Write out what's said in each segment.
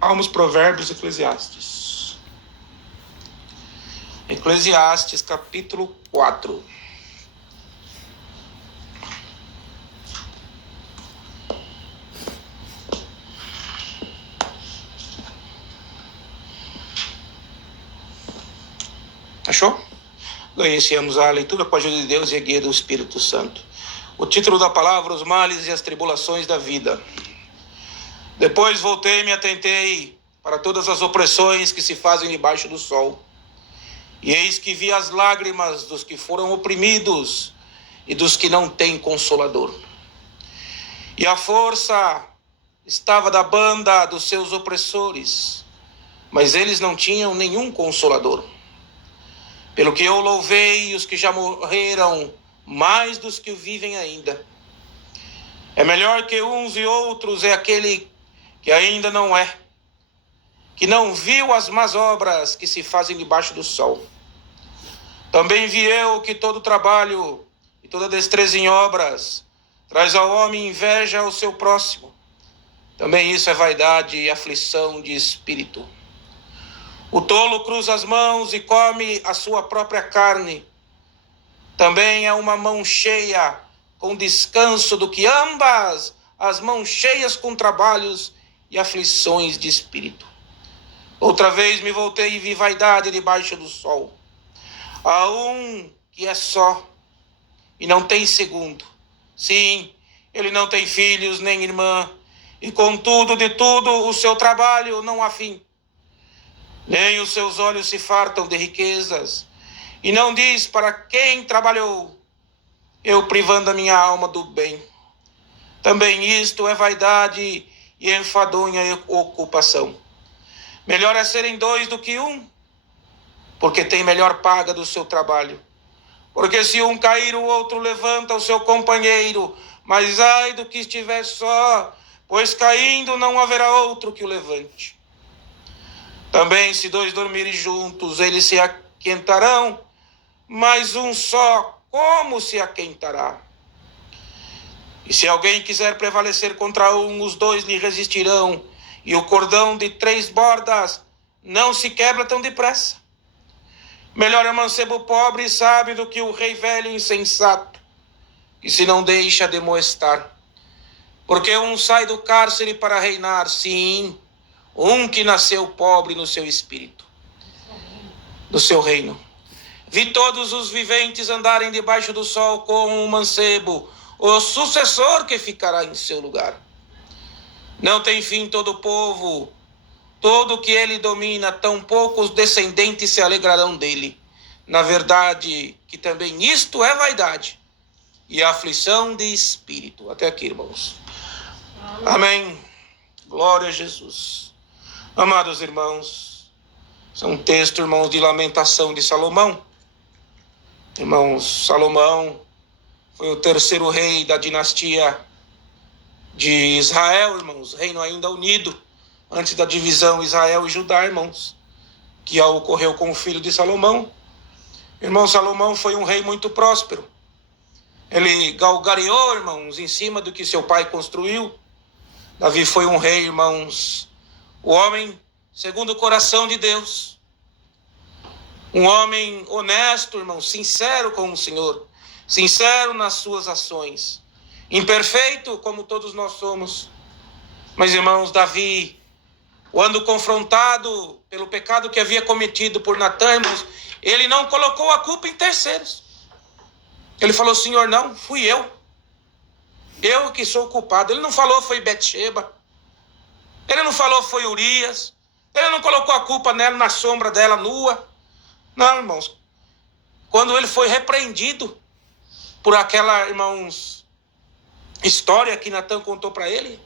Salmos, Provérbios, Eclesiastes. Eclesiastes, capítulo 4. Achou? Iniciamos a leitura com a ajuda de Deus e a guia do Espírito Santo. O título da palavra: os males e as tribulações da vida. Depois voltei e me atentei para todas as opressões que se fazem debaixo do sol. E eis que vi as lágrimas dos que foram oprimidos e dos que não têm consolador. E a força estava da banda dos seus opressores, mas eles não tinham nenhum consolador. Pelo que eu louvei os que já morreram, mais dos que vivem ainda. É melhor que uns e outros é aquele que ainda não é, que não viu as más obras que se fazem debaixo do sol. Também vi eu que todo trabalho e toda destreza em obras traz ao homem inveja ao seu próximo. Também isso é vaidade e aflição de espírito. O tolo cruza as mãos e come a sua própria carne. Também é uma mão cheia com descanso do que ambas as mãos cheias com trabalhos e aflições de espírito. Outra vez me voltei e vi vaidade debaixo do sol. Há um que é só e não tem segundo. Sim, ele não tem filhos nem irmã, e contudo de tudo o seu trabalho não há fim. Nem os seus olhos se fartam de riquezas, e não diz para quem trabalhou, eu privando a minha alma do bem. Também isto é vaidade e enfadonha ocupação. Melhor é serem dois do que um, porque tem melhor paga do seu trabalho. Porque se um cair, o outro levanta o seu companheiro, mas ai do que estiver só, pois caindo não haverá outro que o levante. Também se dois dormirem juntos, eles se aquentarão, mas um só, como se aquentará? E se alguém quiser prevalecer contra um, os dois lhe resistirão, e o cordão de 3 bordas não se quebra tão depressa. Melhor é o mancebo pobre e sábio do que o rei velho e insensato, que se não deixa demoestar. Porque um sai do cárcere para reinar, sim, um que nasceu pobre no seu espírito, do seu reino. Vi todos os viventes andarem debaixo do sol como um mancebo, o sucessor que ficará em seu lugar. Não tem fim todo o povo, todo o que ele domina, tão poucos descendentes se alegrarão dele. Na verdade, que também isto é vaidade e aflição de espírito. Até aqui, irmãos. Amém. Glória a Jesus. Amados irmãos, esse é um texto, irmãos, de lamentação de Salomão. Irmãos, Salomão foi o 3º rei da dinastia de Israel, irmãos, reino ainda unido, antes da divisão Israel e Judá, irmãos, que ocorreu com o filho de Salomão. Irmão, Salomão foi um rei muito próspero. Ele galgareou, irmãos, em cima do que seu pai construiu. Davi foi um rei, irmãos, o homem segundo o coração de Deus. Um homem honesto, irmão, sincero com o Senhor, sincero nas suas ações, imperfeito como todos nós somos. Mas, irmãos, Davi, quando confrontado pelo pecado que havia cometido por Natã, irmãos, ele não colocou a culpa em terceiros. Ele falou: Senhor, não, fui eu que sou o culpado. Ele não falou foi Betseba, ele não falou foi Urias, ele não colocou a culpa nela, na sombra dela, nua. Não, irmãos. Quando ele foi repreendido por aquela, irmãos, história que Natã contou para ele,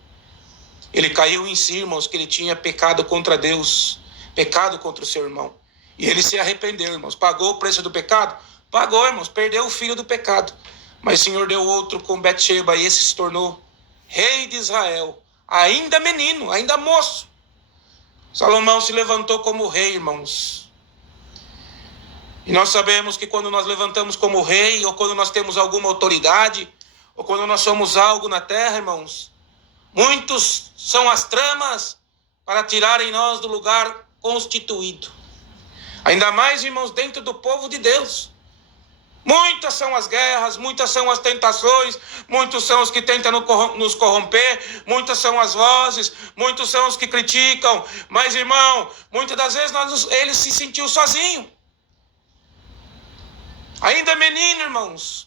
ele caiu em si, irmãos, que ele tinha pecado contra Deus, pecado contra o seu irmão. E ele se arrependeu, irmãos. Pagou o preço do pecado? Pagou, irmãos. Perdeu o filho do pecado. Mas o Senhor deu outro com Betseba, e esse se tornou rei de Israel, ainda menino, ainda moço. Salomão se levantou como rei, irmãos. E nós sabemos que quando nós levantamos como rei, ou quando nós temos alguma autoridade, ou quando nós somos algo na terra, irmãos, muitos são as tramas, para tirar em nós do lugar constituído. Ainda mais, irmãos, dentro do povo de Deus. Muitas são as guerras, muitas são as tentações, muitos são os que tentam nos corromper, muitas são as vozes, muitos são os que criticam. Mas, irmão, muitas das vezes ele se sentiu sozinho. Ainda menino, irmãos.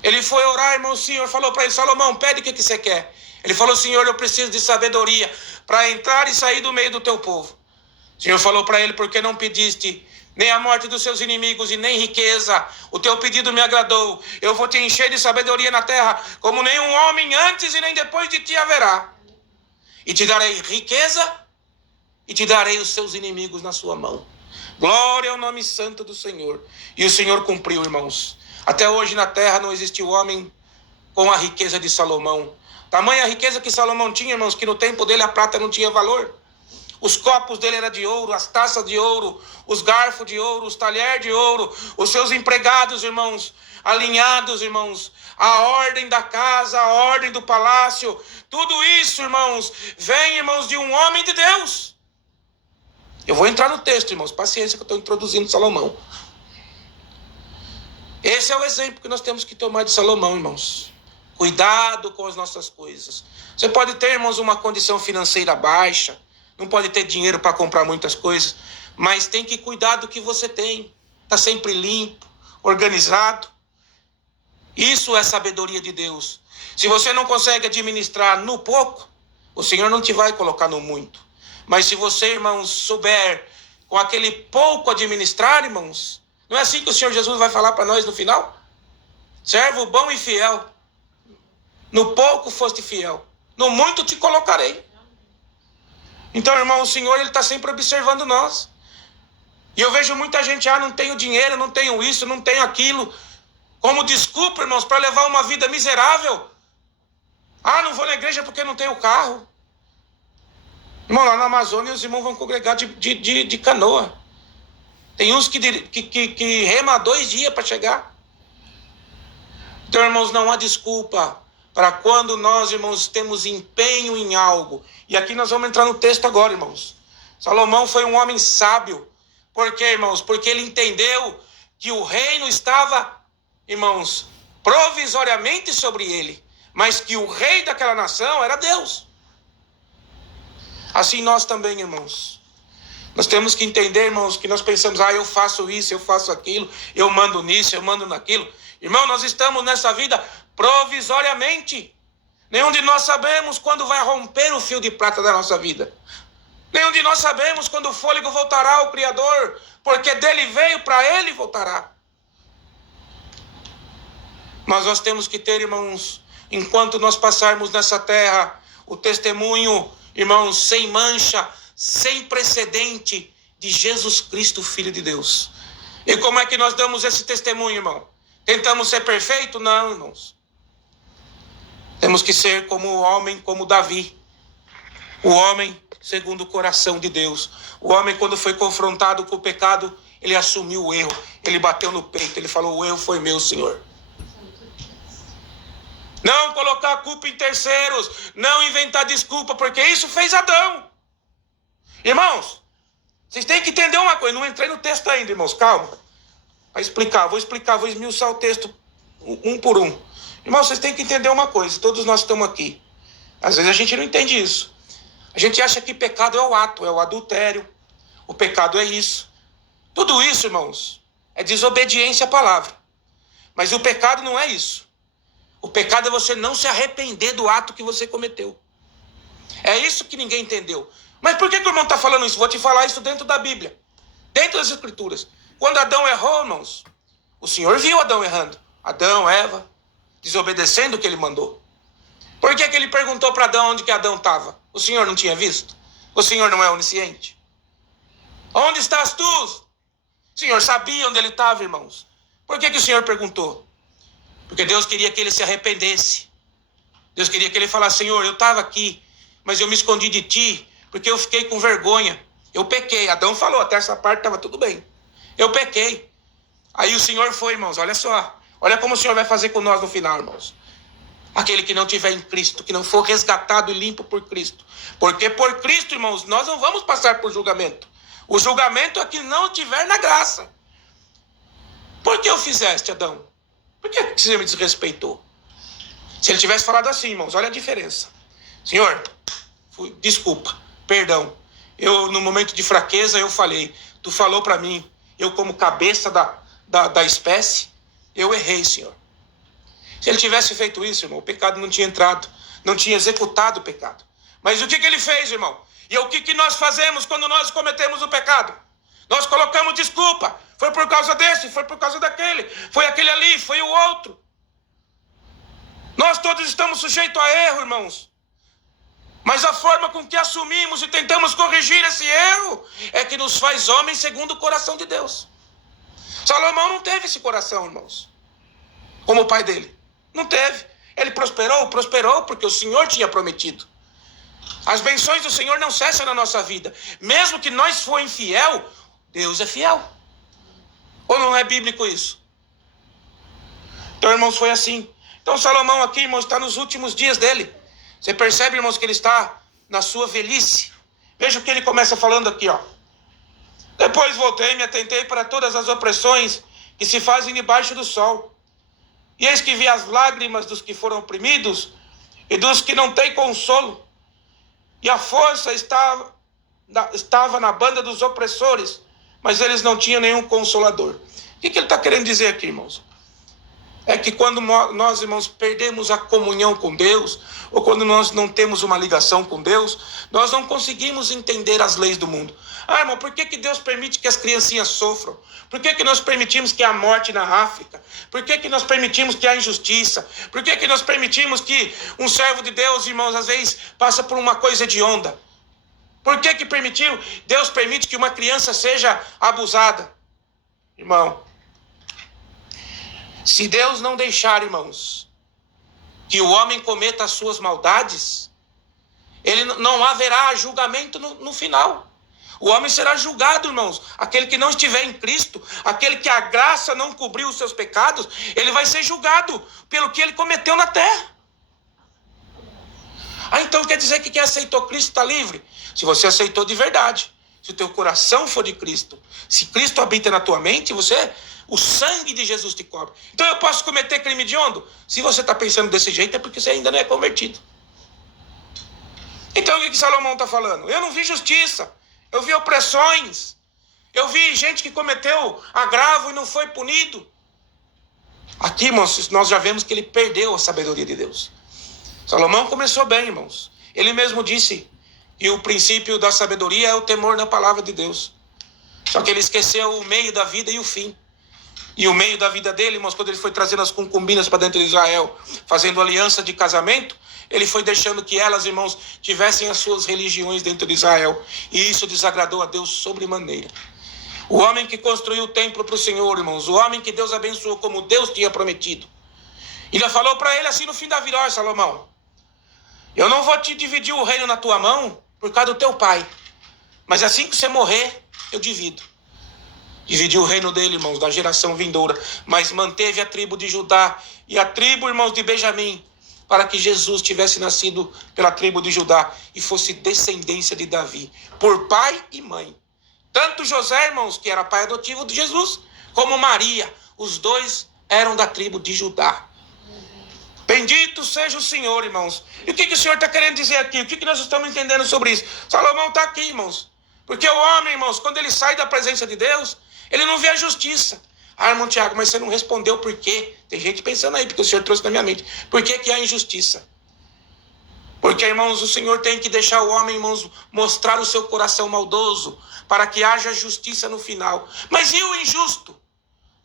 Ele foi orar, irmão, o Senhor falou para ele: Salomão, pede o que você quer. Ele falou: Senhor, eu preciso de sabedoria para entrar e sair do meio do teu povo. O Senhor falou para ele: por que não pediste nem a morte dos seus inimigos e nem riqueza? O teu pedido me agradou. Eu vou te encher de sabedoria na terra, como nenhum homem antes e nem depois de ti haverá. E te darei riqueza e te darei os seus inimigos na sua mão. Glória ao nome santo do Senhor. E o Senhor cumpriu, irmãos. Até hoje na terra não existiu homem com a riqueza de Salomão. Tamanha riqueza que Salomão tinha, irmãos, que no tempo dele a prata não tinha valor. Os copos dele eram de ouro, as taças de ouro, os garfos de ouro, os talheres de ouro, os seus empregados, irmãos, alinhados, irmãos, a ordem da casa, a ordem do palácio, tudo isso, irmãos, vem, irmãos, de um homem de Deus. Eu vou entrar no texto, irmãos, paciência que eu estou introduzindo Salomão. Esse é o exemplo que nós temos que tomar de Salomão, irmãos. Cuidado com as nossas coisas. Você pode ter, irmãos, uma condição financeira baixa, não pode ter dinheiro para comprar muitas coisas, mas tem que cuidar do que você tem. Está sempre limpo, organizado. Isso é sabedoria de Deus. Se você não consegue administrar no pouco, o Senhor não te vai colocar no muito. Mas se você, irmãos, souber com aquele pouco administrar, irmãos, não é assim que o Senhor Jesus vai falar para nós no final? Servo bom e fiel. No pouco foste fiel, no muito te colocarei. Então, irmão, o Senhor, ele está sempre observando nós. E eu vejo muita gente: não tenho dinheiro, não tenho isso, não tenho aquilo, como desculpa, irmãos, para levar uma vida miserável. Não vou na igreja porque não tenho carro. Irmão, lá na Amazônia os irmãos vão congregar de canoa. Tem uns que rema 2 dias para chegar. Então, irmãos, não há desculpa para quando nós, irmãos, temos empenho em algo. E aqui nós vamos entrar no texto agora, irmãos. Salomão foi um homem sábio. Por quê, irmãos? Porque ele entendeu que o reino estava, irmãos, provisoriamente sobre ele, mas que o rei daquela nação era Deus. Assim nós também, irmãos. Nós temos que entender, irmãos, que nós pensamos: eu faço isso, eu faço aquilo, eu mando nisso, eu mando naquilo. Irmão, nós estamos nessa vida provisoriamente. Nenhum de nós sabemos quando vai romper o fio de prata da nossa vida. Nenhum de nós sabemos quando o fôlego voltará ao Criador, porque dele veio, para ele voltará. Mas nós temos que ter, irmãos, enquanto nós passarmos nessa terra, o testemunho, irmãos, sem mancha, sem precedente de Jesus Cristo, Filho de Deus. E como é que nós damos esse testemunho, irmão? Tentamos ser perfeito? Não, irmãos. Temos que ser como o homem, como Davi. O homem segundo o coração de Deus. O homem, quando foi confrontado com o pecado, ele assumiu o erro. Ele bateu no peito, ele falou: o erro foi meu, Senhor. Não colocar a culpa em terceiros, não inventar desculpa, porque isso fez Adão. Irmãos, vocês têm que entender uma coisa. Não entrei no texto ainda, irmãos, calma. Vou esmiuçar o texto um por um. Irmãos, vocês têm que entender uma coisa. Todos nós estamos aqui. Às vezes a gente não entende isso. A gente acha que pecado é o ato, é o adultério. O pecado é isso. Tudo isso, irmãos, é desobediência à palavra. Mas o pecado não é isso. O pecado é você não se arrepender do ato que você cometeu. É isso que ninguém entendeu. Mas por que o irmão está falando isso? Vou te falar isso dentro da Bíblia. Dentro das Escrituras. Quando Adão errou, irmãos, o Senhor viu Adão errando. Adão, Eva, desobedecendo o que ele mandou. Por que ele perguntou para Adão onde que Adão estava? O Senhor não tinha visto? O Senhor não é onisciente? Onde estás tu? O Senhor sabia onde ele estava, irmãos. Por que o Senhor perguntou? Porque Deus queria que ele se arrependesse. Deus queria que ele falasse: Senhor, eu estava aqui, mas eu me escondi de ti, porque eu fiquei com vergonha. Eu pequei. Adão falou, até essa parte estava tudo bem. Eu pequei. Aí o Senhor foi, irmãos, olha só. Olha como o Senhor vai fazer com nós no final, irmãos. Aquele que não tiver em Cristo, que não for resgatado e limpo por Cristo. Porque por Cristo, irmãos, nós não vamos passar por julgamento. O julgamento é que não tiver na graça. Por que o fizeste, Adão? Por que você me desrespeitou? Se ele tivesse falado assim, irmãos, olha a diferença. Senhor, desculpa, perdão. Eu, no momento de fraqueza, eu falei. Tu falou para mim, eu como cabeça da espécie, eu errei, Senhor. Se ele tivesse feito isso, irmão, o pecado não tinha entrado, não tinha executado o pecado. Mas o que ele fez, irmão? E o que nós fazemos quando nós cometemos o pecado? Nós colocamos desculpa. Foi por causa desse, foi por causa daquele, foi aquele ali, foi o outro. Nós todos estamos sujeitos a erro, irmãos. Mas a forma com que assumimos e tentamos corrigir esse erro é que nos faz homens segundo o coração de Deus. Salomão não teve esse coração, irmãos, como o pai dele. Não teve. Ele prosperou porque o Senhor tinha prometido. As bênçãos do Senhor não cessam na nossa vida. Mesmo que nós for infiel, Deus é fiel. Ou não é bíblico isso? Então, irmãos, foi assim. Então, Salomão aqui, irmãos, está nos últimos dias dele. Você percebe, irmãos, que ele está na sua velhice. Veja o que ele começa falando aqui, ó. Depois voltei e me atentei para todas as opressões que se fazem debaixo do sol. E eis que vi as lágrimas dos que foram oprimidos e dos que não têm consolo. E a força estava na banda dos opressores, mas eles não tinham nenhum consolador. O que ele está querendo dizer aqui, irmãos? É que quando nós, irmãos, perdemos a comunhão com Deus, ou quando nós não temos uma ligação com Deus, nós não conseguimos entender as leis do mundo. Ah, irmão, por que Deus permite que as criancinhas sofram? Por que nós permitimos que há morte na África? Por que nós permitimos que há injustiça? Por que nós permitimos que um servo de Deus, irmãos, às vezes passa por uma coisa hedionda? Por que Deus permite que uma criança seja abusada? Irmão, se Deus não deixar, irmãos, que o homem cometa as suas maldades, ele não haverá julgamento no final. O homem será julgado, irmãos. Aquele que não estiver em Cristo, aquele que a graça não cobriu os seus pecados, ele vai ser julgado pelo que ele cometeu na terra. Ah, então quer dizer que quem aceitou Cristo está livre? Se você aceitou de verdade, se o teu coração for de Cristo, se Cristo habita na tua mente, o sangue de Jesus te cobre. Então eu posso cometer crime hediondo? Se você está pensando desse jeito, é porque você ainda não é convertido. Então o que Salomão está falando? Eu não vi justiça, eu vi opressões, eu vi gente que cometeu agravo e não foi punido. Aqui, irmãos, nós já vemos que ele perdeu a sabedoria de Deus. Salomão começou bem, irmãos. Ele mesmo disse que o princípio da sabedoria é o temor na palavra de Deus. Só que ele esqueceu o meio da vida e o fim. E o meio da vida dele, irmãos, quando ele foi trazendo as concubinas para dentro de Israel, fazendo aliança de casamento, ele foi deixando que elas, irmãos, tivessem as suas religiões dentro de Israel. E isso desagradou a Deus sobremaneira. O homem que construiu o templo para o Senhor, irmãos, o homem que Deus abençoou como Deus tinha prometido. Ainda falou para ele assim no fim da vida: olha, Salomão, eu não vou te dividir o reino na tua mão por causa do teu pai. Mas assim que você morrer, eu divido. Dividiu o reino dele, irmãos, da geração vindoura. Mas manteve a tribo de Judá e a tribo, irmãos, de Benjamim, para que Jesus tivesse nascido pela tribo de Judá e fosse descendência de Davi, por pai e mãe. Tanto José, irmãos, que era pai adotivo de Jesus, como Maria, os dois eram da tribo de Judá. Bendito seja o Senhor, irmãos. E o que o Senhor está querendo dizer aqui? O que nós estamos entendendo sobre isso? Salomão está aqui, irmãos. Porque o homem, irmãos, quando ele sai da presença de Deus, ele não vê a justiça. Ah, irmão Tiago, mas você não respondeu por quê? Tem gente pensando aí, porque o Senhor trouxe na minha mente. Por que há injustiça? Porque, irmãos, o Senhor tem que deixar o homem, irmãos, mostrar o seu coração maldoso, para que haja justiça no final. Mas e o injusto?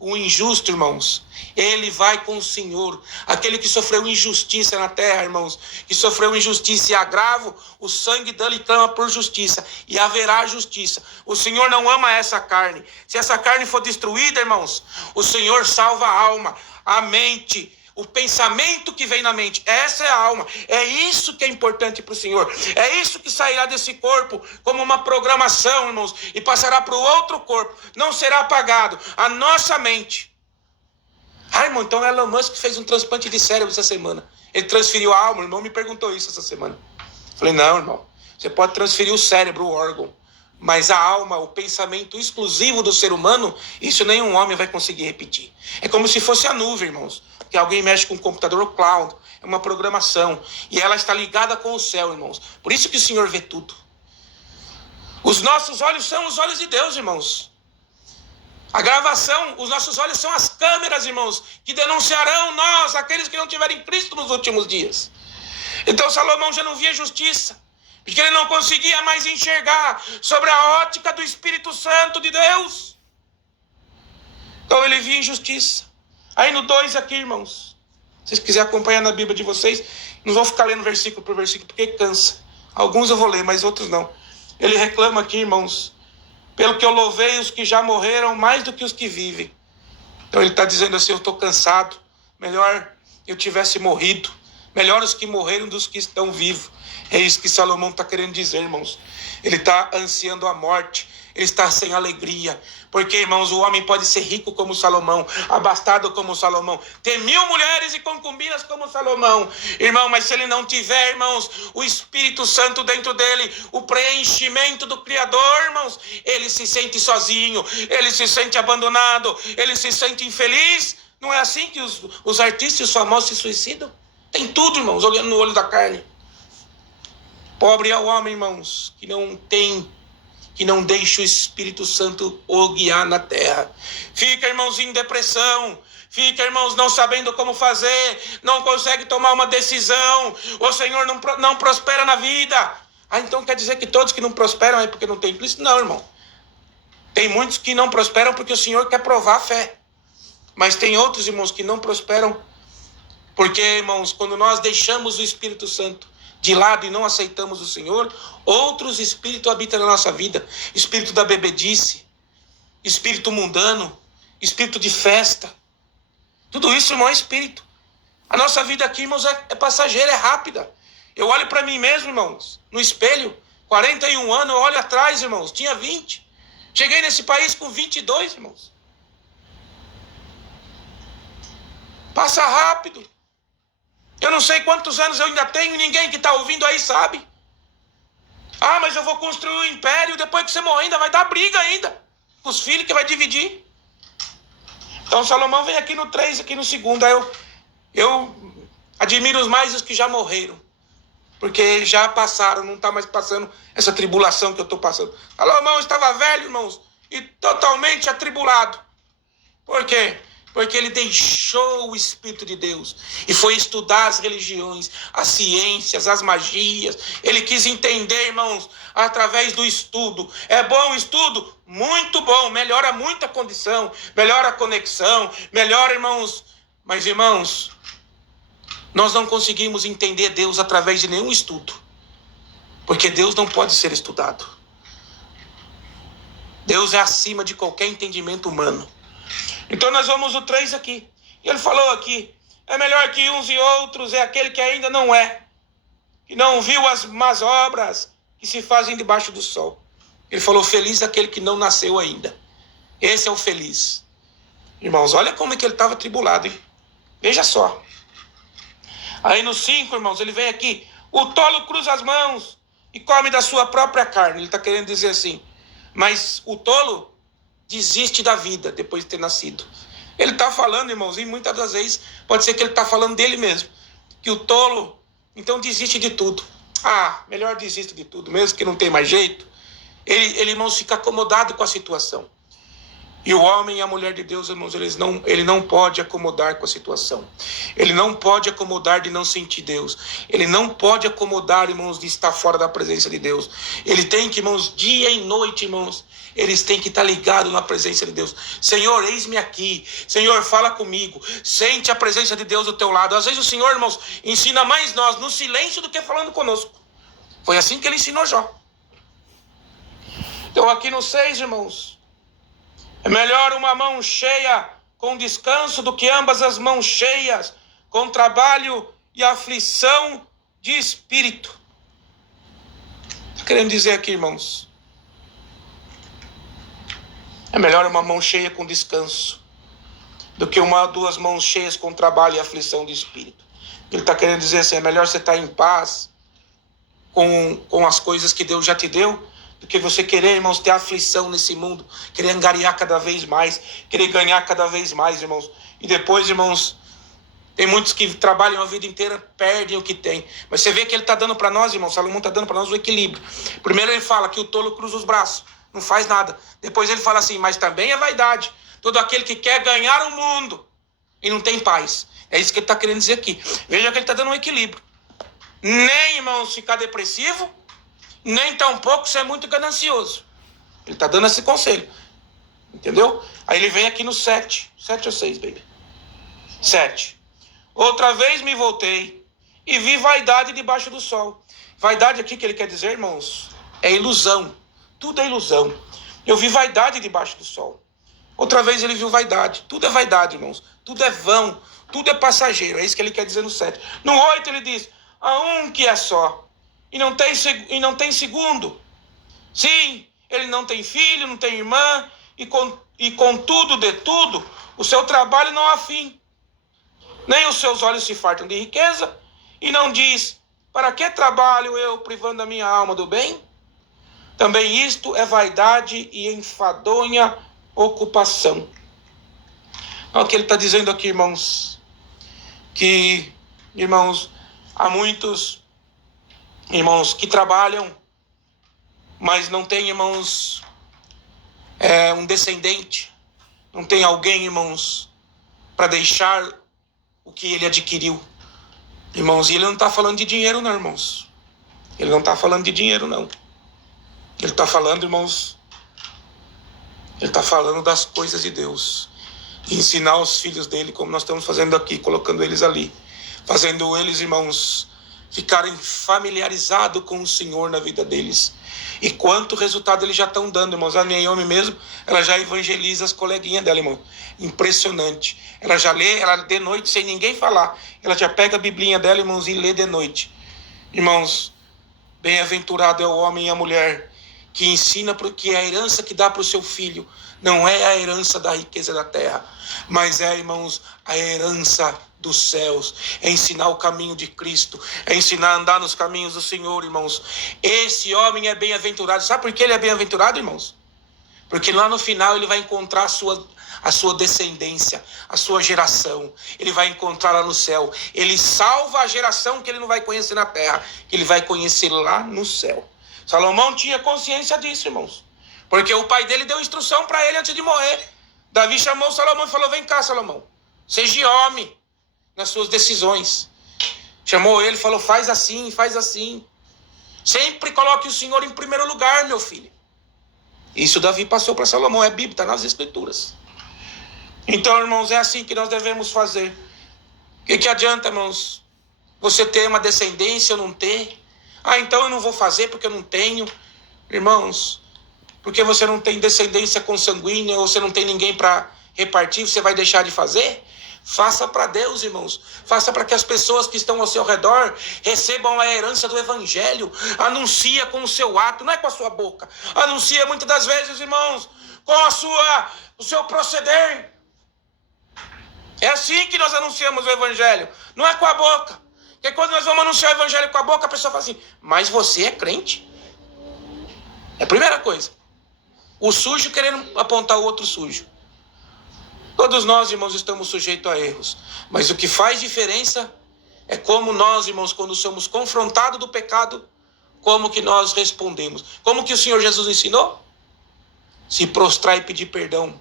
O injusto, irmãos, ele vai com o Senhor. Aquele que sofreu injustiça na terra, irmãos, que sofreu injustiça e agravo, o sangue dele clama por justiça, e haverá justiça. O Senhor não ama essa carne. Se essa carne for destruída, irmãos, o Senhor salva a alma, a mente, o pensamento que vem na mente. Essa é a alma. É isso que é importante para o Senhor. É isso que sairá desse corpo como uma programação, irmãos, e passará para o outro corpo. Não será apagado. A nossa mente. Ah, irmão, então Elon Musk fez um transplante de cérebro essa semana. Ele transferiu a alma. O irmão me perguntou isso essa semana. Falei, não, irmão. Você pode transferir o cérebro, o órgão. Mas a alma, o pensamento exclusivo do ser humano, isso nenhum homem vai conseguir repetir. É como se fosse a nuvem, irmãos. Que alguém mexe com o computador, o cloud. É uma programação. E ela está ligada com o céu, irmãos. Por isso que o Senhor vê tudo. Os nossos olhos são os olhos de Deus, irmãos. A gravação, os nossos olhos são as câmeras, irmãos, que denunciarão nós, aqueles que não tiverem Cristo nos últimos dias. Então Salomão já não via justiça, porque ele não conseguia mais enxergar sobre a ótica do Espírito Santo de Deus. Então ele via injustiça. Aí no 2 aqui, irmãos, se vocês quiserem acompanhar na Bíblia de vocês, não vou ficar lendo versículo por versículo, porque cansa. Alguns eu vou ler, mas outros não. Ele reclama aqui, irmãos, pelo que eu louvei os que já morreram mais do que os que vivem. Então ele está dizendo assim, eu estou cansado, melhor eu tivesse morrido, melhor os que morreram dos que estão vivos. É isso que Salomão está querendo dizer, irmãos. Ele está ansiando a morte, ele está sem alegria, porque, irmãos, o homem pode ser rico como Salomão, abastado como Salomão, ter 1000 mulheres e concubinas como Salomão, irmão, mas se ele não tiver, irmãos, o Espírito Santo dentro dele, o preenchimento do Criador, irmãos, ele se sente sozinho, ele se sente abandonado, ele se sente infeliz. Não é assim que os artistas e os famosos se suicidam? Tem tudo, irmãos, olhando no olho da carne. Pobre é o homem, irmãos, que não deixa o Espírito Santo o guiar na terra. Fica, irmãos, em depressão. Fica, irmãos, não sabendo como fazer. Não consegue tomar uma decisão. O Senhor não prospera na vida. Ah, então quer dizer que todos que não prosperam é porque não tem Cristo? Não, irmão. Tem muitos que não prosperam porque o Senhor quer provar a fé. Mas tem outros, irmãos, que não prosperam porque, irmãos, quando nós deixamos o Espírito Santo de lado e não aceitamos o Senhor, outros espíritos habitam na nossa vida. Espírito da bebedice, espírito mundano, espírito de festa. Tudo isso, irmão, é espírito. A nossa vida aqui, irmãos, é passageira, é rápida. Eu olho para mim mesmo, irmãos, no espelho, 41 anos, eu olho atrás, irmãos, tinha 20. Cheguei nesse país com 22, irmãos. Passa rápido. Eu não sei quantos anos eu ainda tenho, ninguém que está ouvindo aí sabe. Ah, mas eu vou construir um império, depois que você morrer ainda vai dar briga ainda. Com os filhos que vai dividir. Então Salomão vem aqui no 3, aqui no 2. Aí eu admiro mais os que já morreram. Porque já passaram, não está mais passando essa tribulação que eu estou passando. Salomão estava velho, irmãos, e totalmente atribulado. Por quê? Porque ele deixou o Espírito de Deus e foi estudar as religiões, as ciências, as magias. Ele quis entender, irmãos, através do estudo. É bom o estudo? Muito bom, melhora muito a condição, melhora a conexão, melhora, irmãos. Mas, irmãos, nós não conseguimos entender Deus através de nenhum estudo, porque Deus não pode ser estudado. Deus é acima de qualquer entendimento humano. Então nós vamos o 3 aqui. E ele falou aqui, é melhor que uns e outros, é aquele que ainda não é, que não viu as más obras que se fazem debaixo do sol. Ele falou, feliz aquele que não nasceu ainda. Esse é o feliz. Irmãos, olha como é que ele estava atribulado, hein? Veja só. Aí no 5, irmãos, ele vem aqui, o tolo cruza as mãos e come da sua própria carne. Ele está querendo dizer assim, mas o tolo desiste da vida depois de ter nascido. Ele está falando, irmãos, e muitas das vezes pode ser que ele está falando dele mesmo, que o tolo, então, desiste de tudo. Ah, melhor desista de tudo, mesmo que não tem mais jeito. Ele, irmãos, fica acomodado com a situação. E o homem e a mulher de Deus, irmãos, ele não pode acomodar com a situação. Ele não pode acomodar de não sentir Deus. Ele não pode acomodar, irmãos, de estar fora da presença de Deus. Ele tem que, irmãos, dia e noite, irmãos, eles têm que estar ligados na presença de Deus. Senhor, eis-me aqui. Senhor, fala comigo. Sente a presença de Deus do teu lado. Às vezes o Senhor, irmãos, ensina mais nós no silêncio do que falando conosco. Foi assim que ele ensinou Jó. Então aqui no 6, irmãos, é melhor uma mão cheia com descanso do que ambas as mãos cheias com trabalho e aflição de espírito. Está querendo dizer aqui, irmãos, é melhor uma mão cheia com descanso do que uma ou duas mãos cheias com trabalho e aflição de espírito. Ele está querendo dizer assim, é melhor você estar em paz com as coisas que Deus já te deu, do que você querer, irmãos, ter aflição nesse mundo, querer angariar cada vez mais, querer ganhar cada vez mais, irmãos. E depois, irmãos, tem muitos que trabalham a vida inteira, perdem o que tem. Mas você vê que ele está dando para nós, irmão, Salomão está dando para nós o equilíbrio. Primeiro ele fala que o tolo cruza os braços, não faz nada. Depois ele fala assim, mas também é vaidade. Todo aquele que quer ganhar o mundo e não tem paz. É isso que ele está querendo dizer aqui. Veja que ele está dando um equilíbrio. Nem, irmãos, ficar depressivo, nem tampouco ser muito ganancioso. Ele está dando esse conselho. Entendeu? Aí ele vem aqui no 7. 7 ou 6, baby? 7. Outra vez me voltei e vi vaidade debaixo do sol. Vaidade aqui que ele quer dizer, irmãos, é ilusão. Tudo é ilusão. Eu vi vaidade debaixo do sol. Outra vez ele viu vaidade. Tudo é vaidade, irmãos. Tudo é vão. Tudo é passageiro. É isso que ele quer dizer no 7. No 8 ele diz, há um que é só. E não tem segundo. Sim, ele não tem filho, não tem irmã. E contudo, de tudo, o seu trabalho não há fim. Nem os seus olhos se fartam de riqueza. E não diz, para que trabalho eu privando a minha alma do bem? Também isto é vaidade e enfadonha ocupação. Olha o que ele está dizendo aqui, irmãos. Que, irmãos, há muitos irmãos que trabalham, mas não tem, irmãos, um descendente. Não tem alguém, irmãos, para deixar o que ele adquiriu. Irmãos, e ele não está falando de dinheiro, não, irmãos. Ele não está falando de dinheiro, não. Ele está falando, irmãos, ele está falando das coisas de Deus. E ensinar os filhos dele, como nós estamos fazendo aqui, colocando eles ali. Fazendo eles, irmãos, ficarem familiarizados com o Senhor na vida deles. E quanto resultado eles já estão dando, irmãos. A Naomi mesmo, ela já evangeliza as coleguinhas dela, irmão. Impressionante. Ela já lê, ela de noite, sem ninguém falar. Ela já pega a biblinha dela, irmãos, e lê de noite. Irmãos, bem-aventurado é o homem e a mulher que ensina que a herança que dá para o seu filho não é a herança da riqueza da terra, mas é, irmãos, a herança dos céus. É ensinar o caminho de Cristo, é ensinar a andar nos caminhos do Senhor, irmãos. Esse homem é bem-aventurado. Sabe por que ele é bem-aventurado, irmãos? Porque lá no final ele vai encontrar a sua descendência, a sua geração. Ele vai encontrar lá no céu. Ele salva a geração que ele não vai conhecer na terra, que ele vai conhecer lá no céu. Salomão tinha consciência disso, irmãos. Porque o pai dele deu instrução para ele antes de morrer. Davi chamou Salomão e falou, vem cá, Salomão. Seja homem nas suas decisões. Chamou ele e falou, faz assim, faz assim. Sempre coloque o Senhor em primeiro lugar, meu filho. Isso Davi passou para Salomão. É Bíblia, está nas Escrituras. Então, irmãos, é assim que nós devemos fazer. O que adianta, irmãos, você ter uma descendência ou não ter? Ah, então eu não vou fazer porque eu não tenho. Irmãos, porque você não tem descendência consanguínea ou você não tem ninguém para repartir, você vai deixar de fazer? Faça para Deus, irmãos. Faça para que as pessoas que estão ao seu redor recebam a herança do Evangelho. Anuncia com o seu ato, não é com a sua boca. Anuncia muitas das vezes, irmãos, com o seu proceder. É assim que nós anunciamos o Evangelho. Não é com a boca. Porque quando nós vamos anunciar o Evangelho com a boca, a pessoa fala assim, mas você é crente? É a primeira coisa. O sujo querendo apontar o outro sujo. Todos nós, irmãos, estamos sujeitos a erros. Mas o que faz diferença é como nós, irmãos, quando somos confrontados do pecado, como que nós respondemos. Como que o Senhor Jesus ensinou? Se prostrar e pedir perdão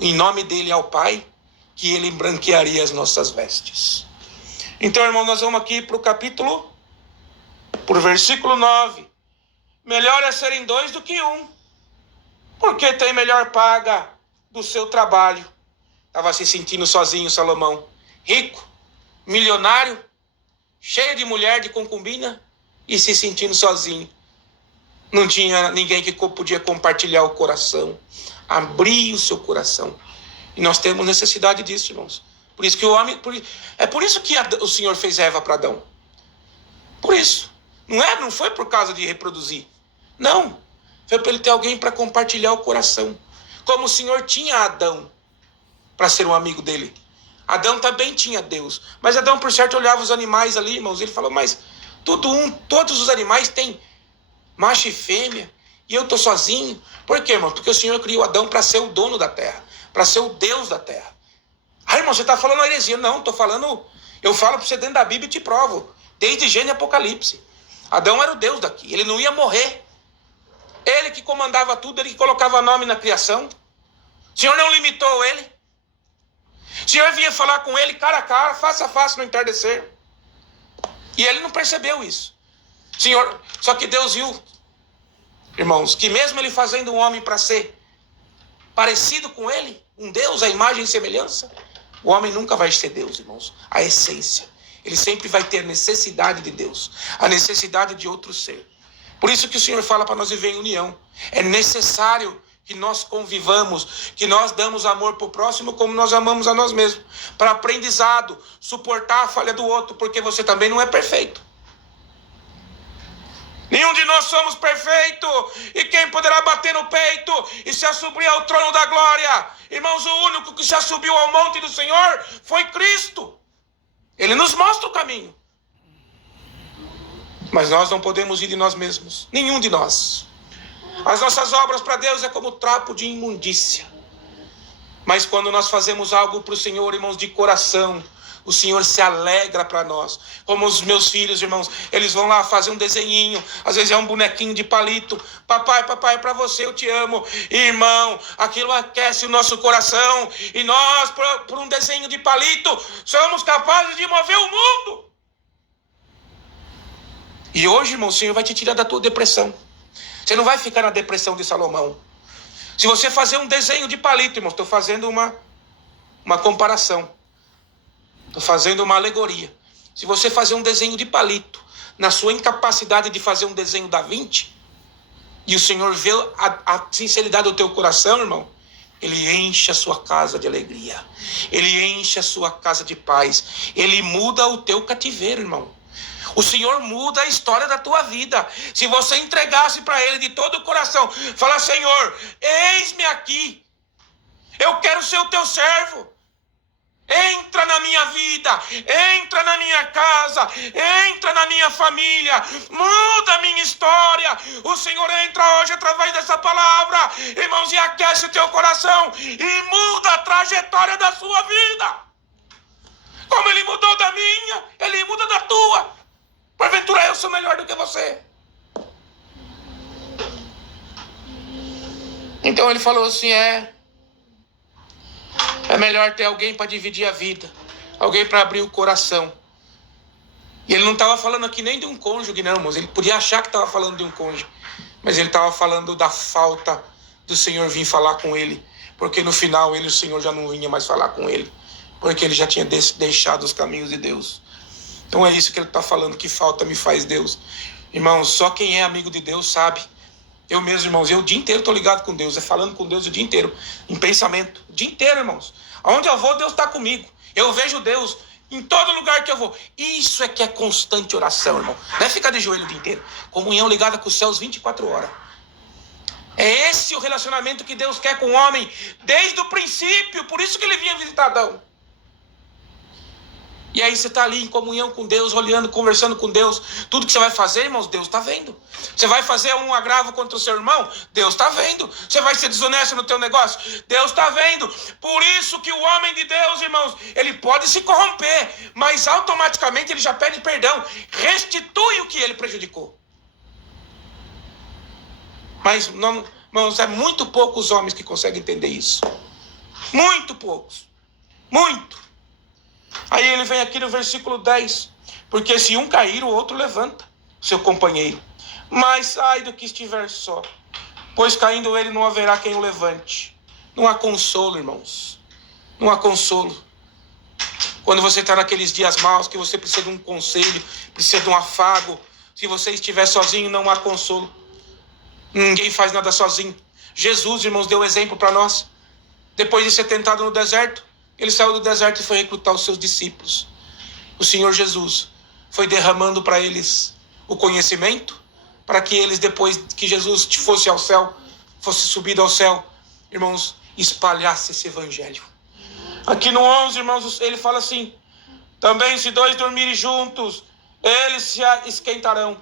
em nome dele ao Pai, que ele embranquearia as nossas vestes. Então, irmão, nós vamos aqui para o capítulo, por versículo 9. Melhor é serem dois do que um, porque tem melhor paga do seu trabalho. Estava se sentindo sozinho, Salomão. Rico, milionário, cheio de mulher, de concubina, e se sentindo sozinho. Não tinha ninguém que podia compartilhar o coração, abrir o seu coração. E nós temos necessidade disso, irmãos. Por isso que o homem... É por isso que o Senhor fez Eva para Adão. Por isso. Não foi por causa de reproduzir. Não. Foi para ele ter alguém para compartilhar o coração. Como o Senhor tinha Adão para ser um amigo dele. Adão também tinha Deus. Mas Adão, por certo, olhava os animais ali, irmãos. Ele falou, mas todos os animais têm macho e fêmea. E eu estou sozinho. Por quê, irmão? Porque o Senhor criou Adão para ser o dono da terra. Para ser o Deus da terra. Ah, irmão, você está falando heresia. Não, estou falando... Eu falo para você dentro da Bíblia e te provo. Desde Gênesis e Apocalipse. Adão era o Deus daqui. Ele não ia morrer. Ele que comandava tudo. Ele que colocava nome na criação. O Senhor não limitou ele. O Senhor vinha falar com ele cara a cara, face a face no entardecer. E ele não percebeu isso. Senhor, só que Deus viu, irmãos, que mesmo ele fazendo um homem para ser parecido com ele, um Deus, a imagem e semelhança, o homem nunca vai ser Deus, irmãos. A essência. Ele sempre vai ter necessidade de Deus. A necessidade de outro ser. Por isso que o Senhor fala para nós viver em união. É necessário que nós convivamos, que nós damos amor para o próximo como nós amamos a nós mesmos. Para aprendizado, suportar a falha do outro, porque você também não é perfeito. Nenhum de nós somos perfeito. E quem poderá bater no peito e se assubir ao trono da glória? Irmãos, o único que se assubiu ao monte do Senhor foi Cristo. Ele nos mostra o caminho. Mas nós não podemos ir de nós mesmos. Nenhum de nós. As nossas obras para Deus é como trapo de imundícia. Mas quando nós fazemos algo para o Senhor, irmãos, de coração, o Senhor se alegra para nós. Como os meus filhos, irmãos, eles vão lá fazer um desenhinho. Às vezes é um bonequinho de palito. Papai, é para você, eu te amo. Irmão, aquilo aquece o nosso coração. E nós, por um desenho de palito, somos capazes de mover o mundo. E hoje, irmão, o Senhor vai te tirar da tua depressão. Você não vai ficar na depressão de Salomão. Se você fazer um desenho de palito, irmão, estou fazendo uma comparação. Estou fazendo uma alegoria. Se você fazer um desenho de palito, na sua incapacidade de fazer um desenho da Vinci, e o Senhor vê a sinceridade do teu coração, irmão, Ele enche a sua casa de alegria. Ele enche a sua casa de paz. Ele muda o teu cativeiro, irmão. O Senhor muda a história da tua vida. Se você entregasse para Ele de todo o coração, falar, Senhor, eis-me aqui. Eu quero ser o teu servo. Entra na minha vida, entra na minha casa, entra na minha família, muda a minha história. O Senhor entra hoje através dessa palavra, irmãos, e aquece o teu coração e muda a trajetória da sua vida. Como Ele mudou da minha, Ele muda da tua. Porventura eu sou melhor do que você. Então Ele falou assim, é melhor ter alguém para dividir a vida. Alguém para abrir o coração. E Ele não estava falando aqui nem de um cônjuge, não, irmãos. Ele podia achar que estava falando de um cônjuge. Mas Ele estava falando da falta do Senhor vir falar com ele. Porque no final o Senhor já não vinha mais falar com ele. Porque ele já tinha deixado os caminhos de Deus. Então é isso que Ele está falando, que falta me faz Deus. Irmãos, só quem é amigo de Deus sabe. Eu mesmo, irmãos, eu o dia inteiro estou ligado com Deus, falando com Deus o dia inteiro, em pensamento, o dia inteiro, irmãos. Aonde eu vou, Deus está comigo. Eu vejo Deus em todo lugar que eu vou. Isso é que é constante oração, irmão. Não é ficar de joelho o dia inteiro. Comunhão ligada com os céus 24 horas. É esse o relacionamento que Deus quer com o homem desde o princípio. Por isso que Ele vinha visitar Adão. E aí você está ali em comunhão com Deus, olhando, conversando com Deus. Tudo que você vai fazer, irmãos, Deus está vendo. Você vai fazer um agravo contra o seu irmão? Deus está vendo. Você vai ser desonesto no teu negócio? Deus está vendo. Por isso que o homem de Deus, irmãos, ele pode se corromper, mas automaticamente ele já pede perdão. Restitui o que ele prejudicou. Mas, não, irmãos, é muito poucos homens que conseguem entender isso. Muito poucos. Muito. Aí ele vem aqui no versículo 10. Porque se um cair, o outro levanta, seu companheiro. Mas ai do que estiver só, pois caindo ele não haverá quem o levante. Não há consolo, irmãos. Não há consolo. Quando você está naqueles dias maus, que você precisa de um conselho, precisa de um afago. Se você estiver sozinho, não há consolo. Ninguém faz nada sozinho. Jesus, irmãos, deu exemplo para nós. Depois de ser tentado no deserto, Ele saiu do deserto e foi recrutar os seus discípulos. O Senhor Jesus foi derramando para eles o conhecimento, para que eles, depois que Jesus fosse ao céu, fosse subido ao céu, irmãos, espalhasse esse evangelho. Aqui no 11, irmãos, ele fala assim: também se dois dormirem juntos, eles se esquentarão,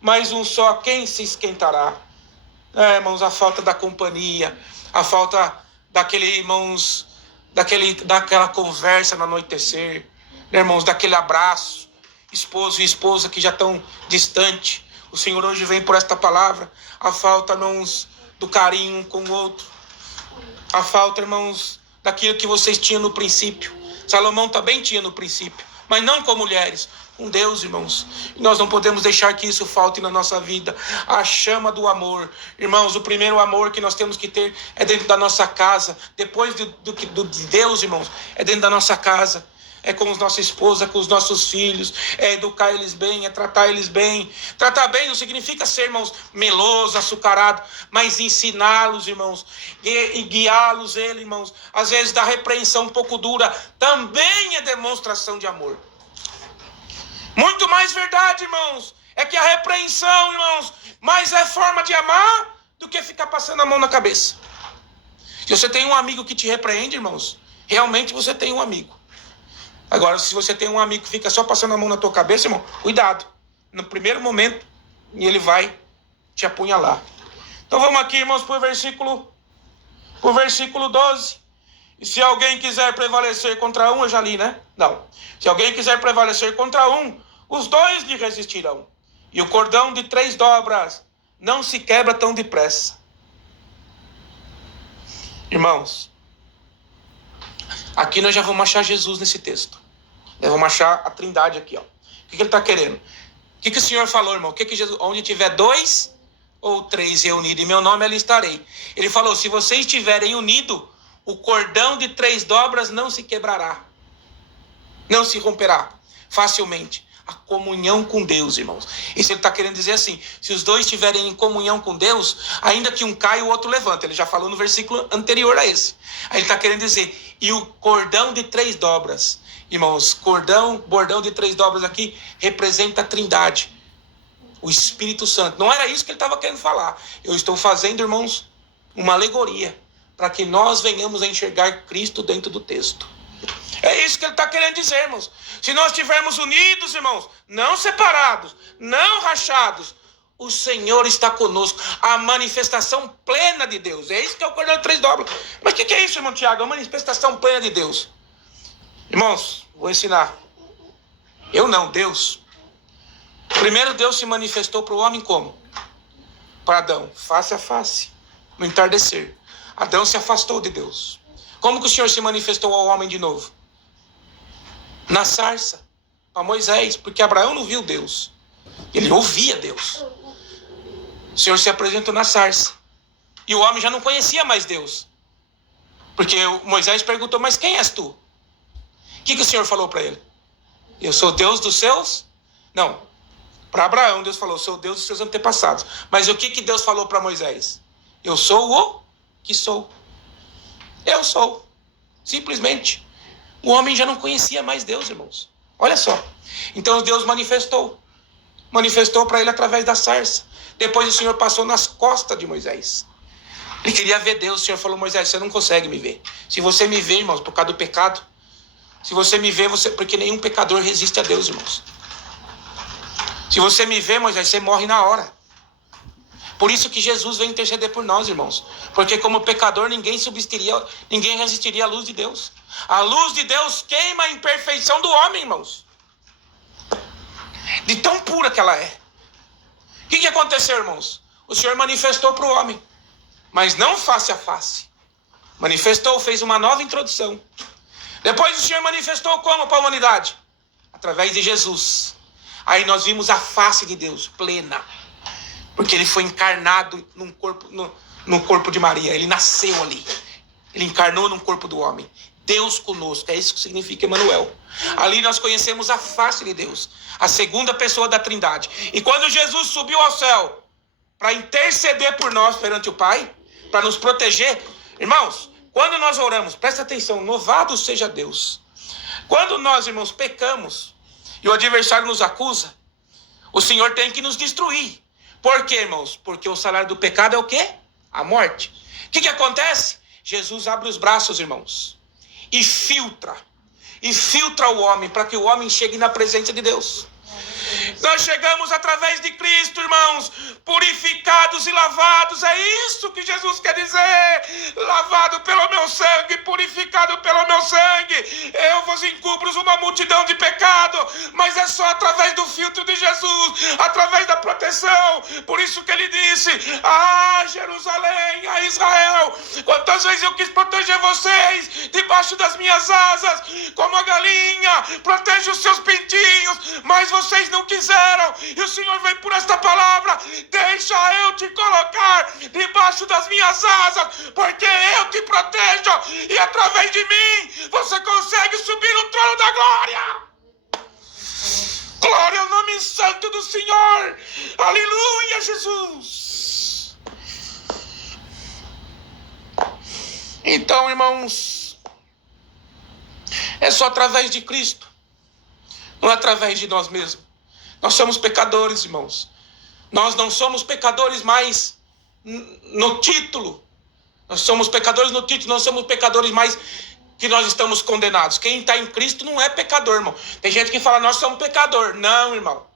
mas um só, quem se esquentará? Irmãos, a falta da companhia, a falta daquele, irmãos, daquela conversa no anoitecer, né, irmãos, daquele abraço, esposo e esposa que já estão distante. O Senhor hoje vem por esta palavra. A falta, irmãos, do carinho um com o outro. A falta, irmãos, daquilo que vocês tinham no princípio. Salomão também tinha no princípio, mas não com mulheres, com Deus, irmãos. E nós não podemos deixar que isso falte na nossa vida. A chama do amor. Irmãos, o primeiro amor que nós temos que ter é dentro da nossa casa. Depois de Deus, irmãos, é dentro da nossa casa. É com a nossa esposa, com os nossos filhos, é educar eles bem, é tratar eles bem. Tratar bem não significa ser, irmãos, meloso, açucarado, mas ensiná-los, irmãos, e guiá-los, irmãos. Às vezes da repreensão um pouco dura também é demonstração de amor. Muito mais verdade, irmãos, é que a repreensão, irmãos, mais é forma de amar do que ficar passando a mão na cabeça. Se você tem um amigo que te repreende, irmãos, realmente você tem um amigo. Agora, se você tem um amigo que fica só passando a mão na tua cabeça, irmão, cuidado. No primeiro momento, ele vai te apunhalar. Então vamos aqui, irmãos, para o versículo 12. E se alguém quiser prevalecer contra um, eu já li, né? Não. Se alguém quiser prevalecer contra um, os dois lhe resistirão. E o cordão de 3 dobras não se quebra tão depressa. Irmãos, aqui nós já vamos achar Jesus nesse texto. Nós vamos achar a trindade aqui, ó. O que ele está querendo? O que o Senhor falou, irmão? O que Jesus, onde tiver 2 ou 3 reunidos em meu nome, ali estarei. Ele falou, se vocês estiverem unidos, o cordão de 3 dobras não se quebrará. Não se romperá facilmente. A comunhão com Deus, irmãos. Isso ele está querendo dizer assim, se os dois estiverem em comunhão com Deus, ainda que um caia, o outro levanta. Ele já falou no versículo anterior a esse. Aí ele está querendo dizer, e o cordão de 3 dobras. Irmãos, bordão de 3 dobras aqui representa a trindade. O Espírito Santo. Não era isso que ele estava querendo falar. Eu estou fazendo, irmãos, uma alegoria para que nós venhamos a enxergar Cristo dentro do texto. É isso que ele está querendo dizer, irmãos. Se nós estivermos unidos, irmãos, não separados, não rachados, o Senhor está conosco. A manifestação plena de Deus. É isso que é o cordão de 3 dobras. Mas o que é isso, irmão Tiago? A manifestação plena de Deus. Irmãos, vou ensinar. Eu não, Deus. Primeiro Deus se manifestou para o homem como? Para Adão, face a face, no entardecer. Adão se afastou de Deus. Como que o Senhor se manifestou ao homem de novo? Na sarça, para Moisés, porque Abraão não viu Deus. Ele ouvia Deus. O Senhor se apresentou na sarça. E o homem já não conhecia mais Deus. Porque Moisés perguntou, mas quem és tu? O que o Senhor falou para ele? Eu sou Deus dos seus... Não, para Abraão Deus falou, sou Deus dos seus antepassados. Mas o que Deus falou para Moisés? Eu sou o que sou. Eu sou. Simplesmente. O homem já não conhecia mais Deus, irmãos. Olha só. Então Deus manifestou. Manifestou para ele através da sarça. Depois o Senhor passou nas costas de Moisés. Ele queria ver Deus. O Senhor falou, Moisés, você não consegue me ver. Se você me vê, irmãos, por causa do pecado, se você me vê, porque nenhum pecador resiste a Deus, irmãos. Se você me vê, Moisés, você morre na hora. Por isso que Jesus veio interceder por nós, irmãos. Porque como pecador, ninguém resistiria à luz de Deus. A luz de Deus queima a imperfeição do homem, irmãos. De tão pura que ela é. O que aconteceu, irmãos? O Senhor manifestou para o homem. Mas não face a face. Manifestou, fez uma nova introdução. Depois o Senhor manifestou como para a humanidade? Através de Jesus. Aí nós vimos a face de Deus plena. Porque ele foi encarnado no corpo de Maria. Ele nasceu ali. Ele encarnou no corpo do homem. Deus conosco. É isso que significa Emmanuel. Ali nós conhecemos a face de Deus. A segunda pessoa da Trindade. E quando Jesus subiu ao céu para interceder por nós perante o Pai, para nos proteger. Irmãos, quando nós oramos, presta atenção, louvado seja Deus. Quando nós, irmãos, pecamos e o adversário nos acusa, o Senhor tem que nos destruir. Por quê, irmãos? Porque o salário do pecado é o quê? A morte. O que acontece? Jesus abre os braços, irmãos, e filtra o homem para que o homem chegue na presença de Deus. Nós chegamos através de Cristo, irmãos, purificados e lavados. É isso que Jesus quer dizer. Lavado pelo meu sangue, purificado pelo meu sangue. Eu vos encubro uma multidão de pecado, mas é só através do filtro de Jesus, através da proteção. Por isso que ele disse: ah, Jerusalém, a Israel, quantas vezes eu quis proteger vocês debaixo das minhas asas, como a galinha protege os seus pintinhos, mas vocês não quiseram. E o Senhor vem por esta palavra: deixa eu te colocar debaixo das minhas asas, porque eu te protejo, e através de mim você consegue subir no trono da glória. Glória ao nome santo do Senhor. Aleluia, Jesus. Então, irmãos, é só através de Cristo, não é através de nós mesmos. Nós somos pecadores, irmãos. Nós não somos pecadores mais no título. Nós somos pecadores no título, não somos pecadores mais que nós estamos condenados. Quem está em Cristo não é pecador, irmão. Tem gente que fala: nós somos pecador. Não, irmão.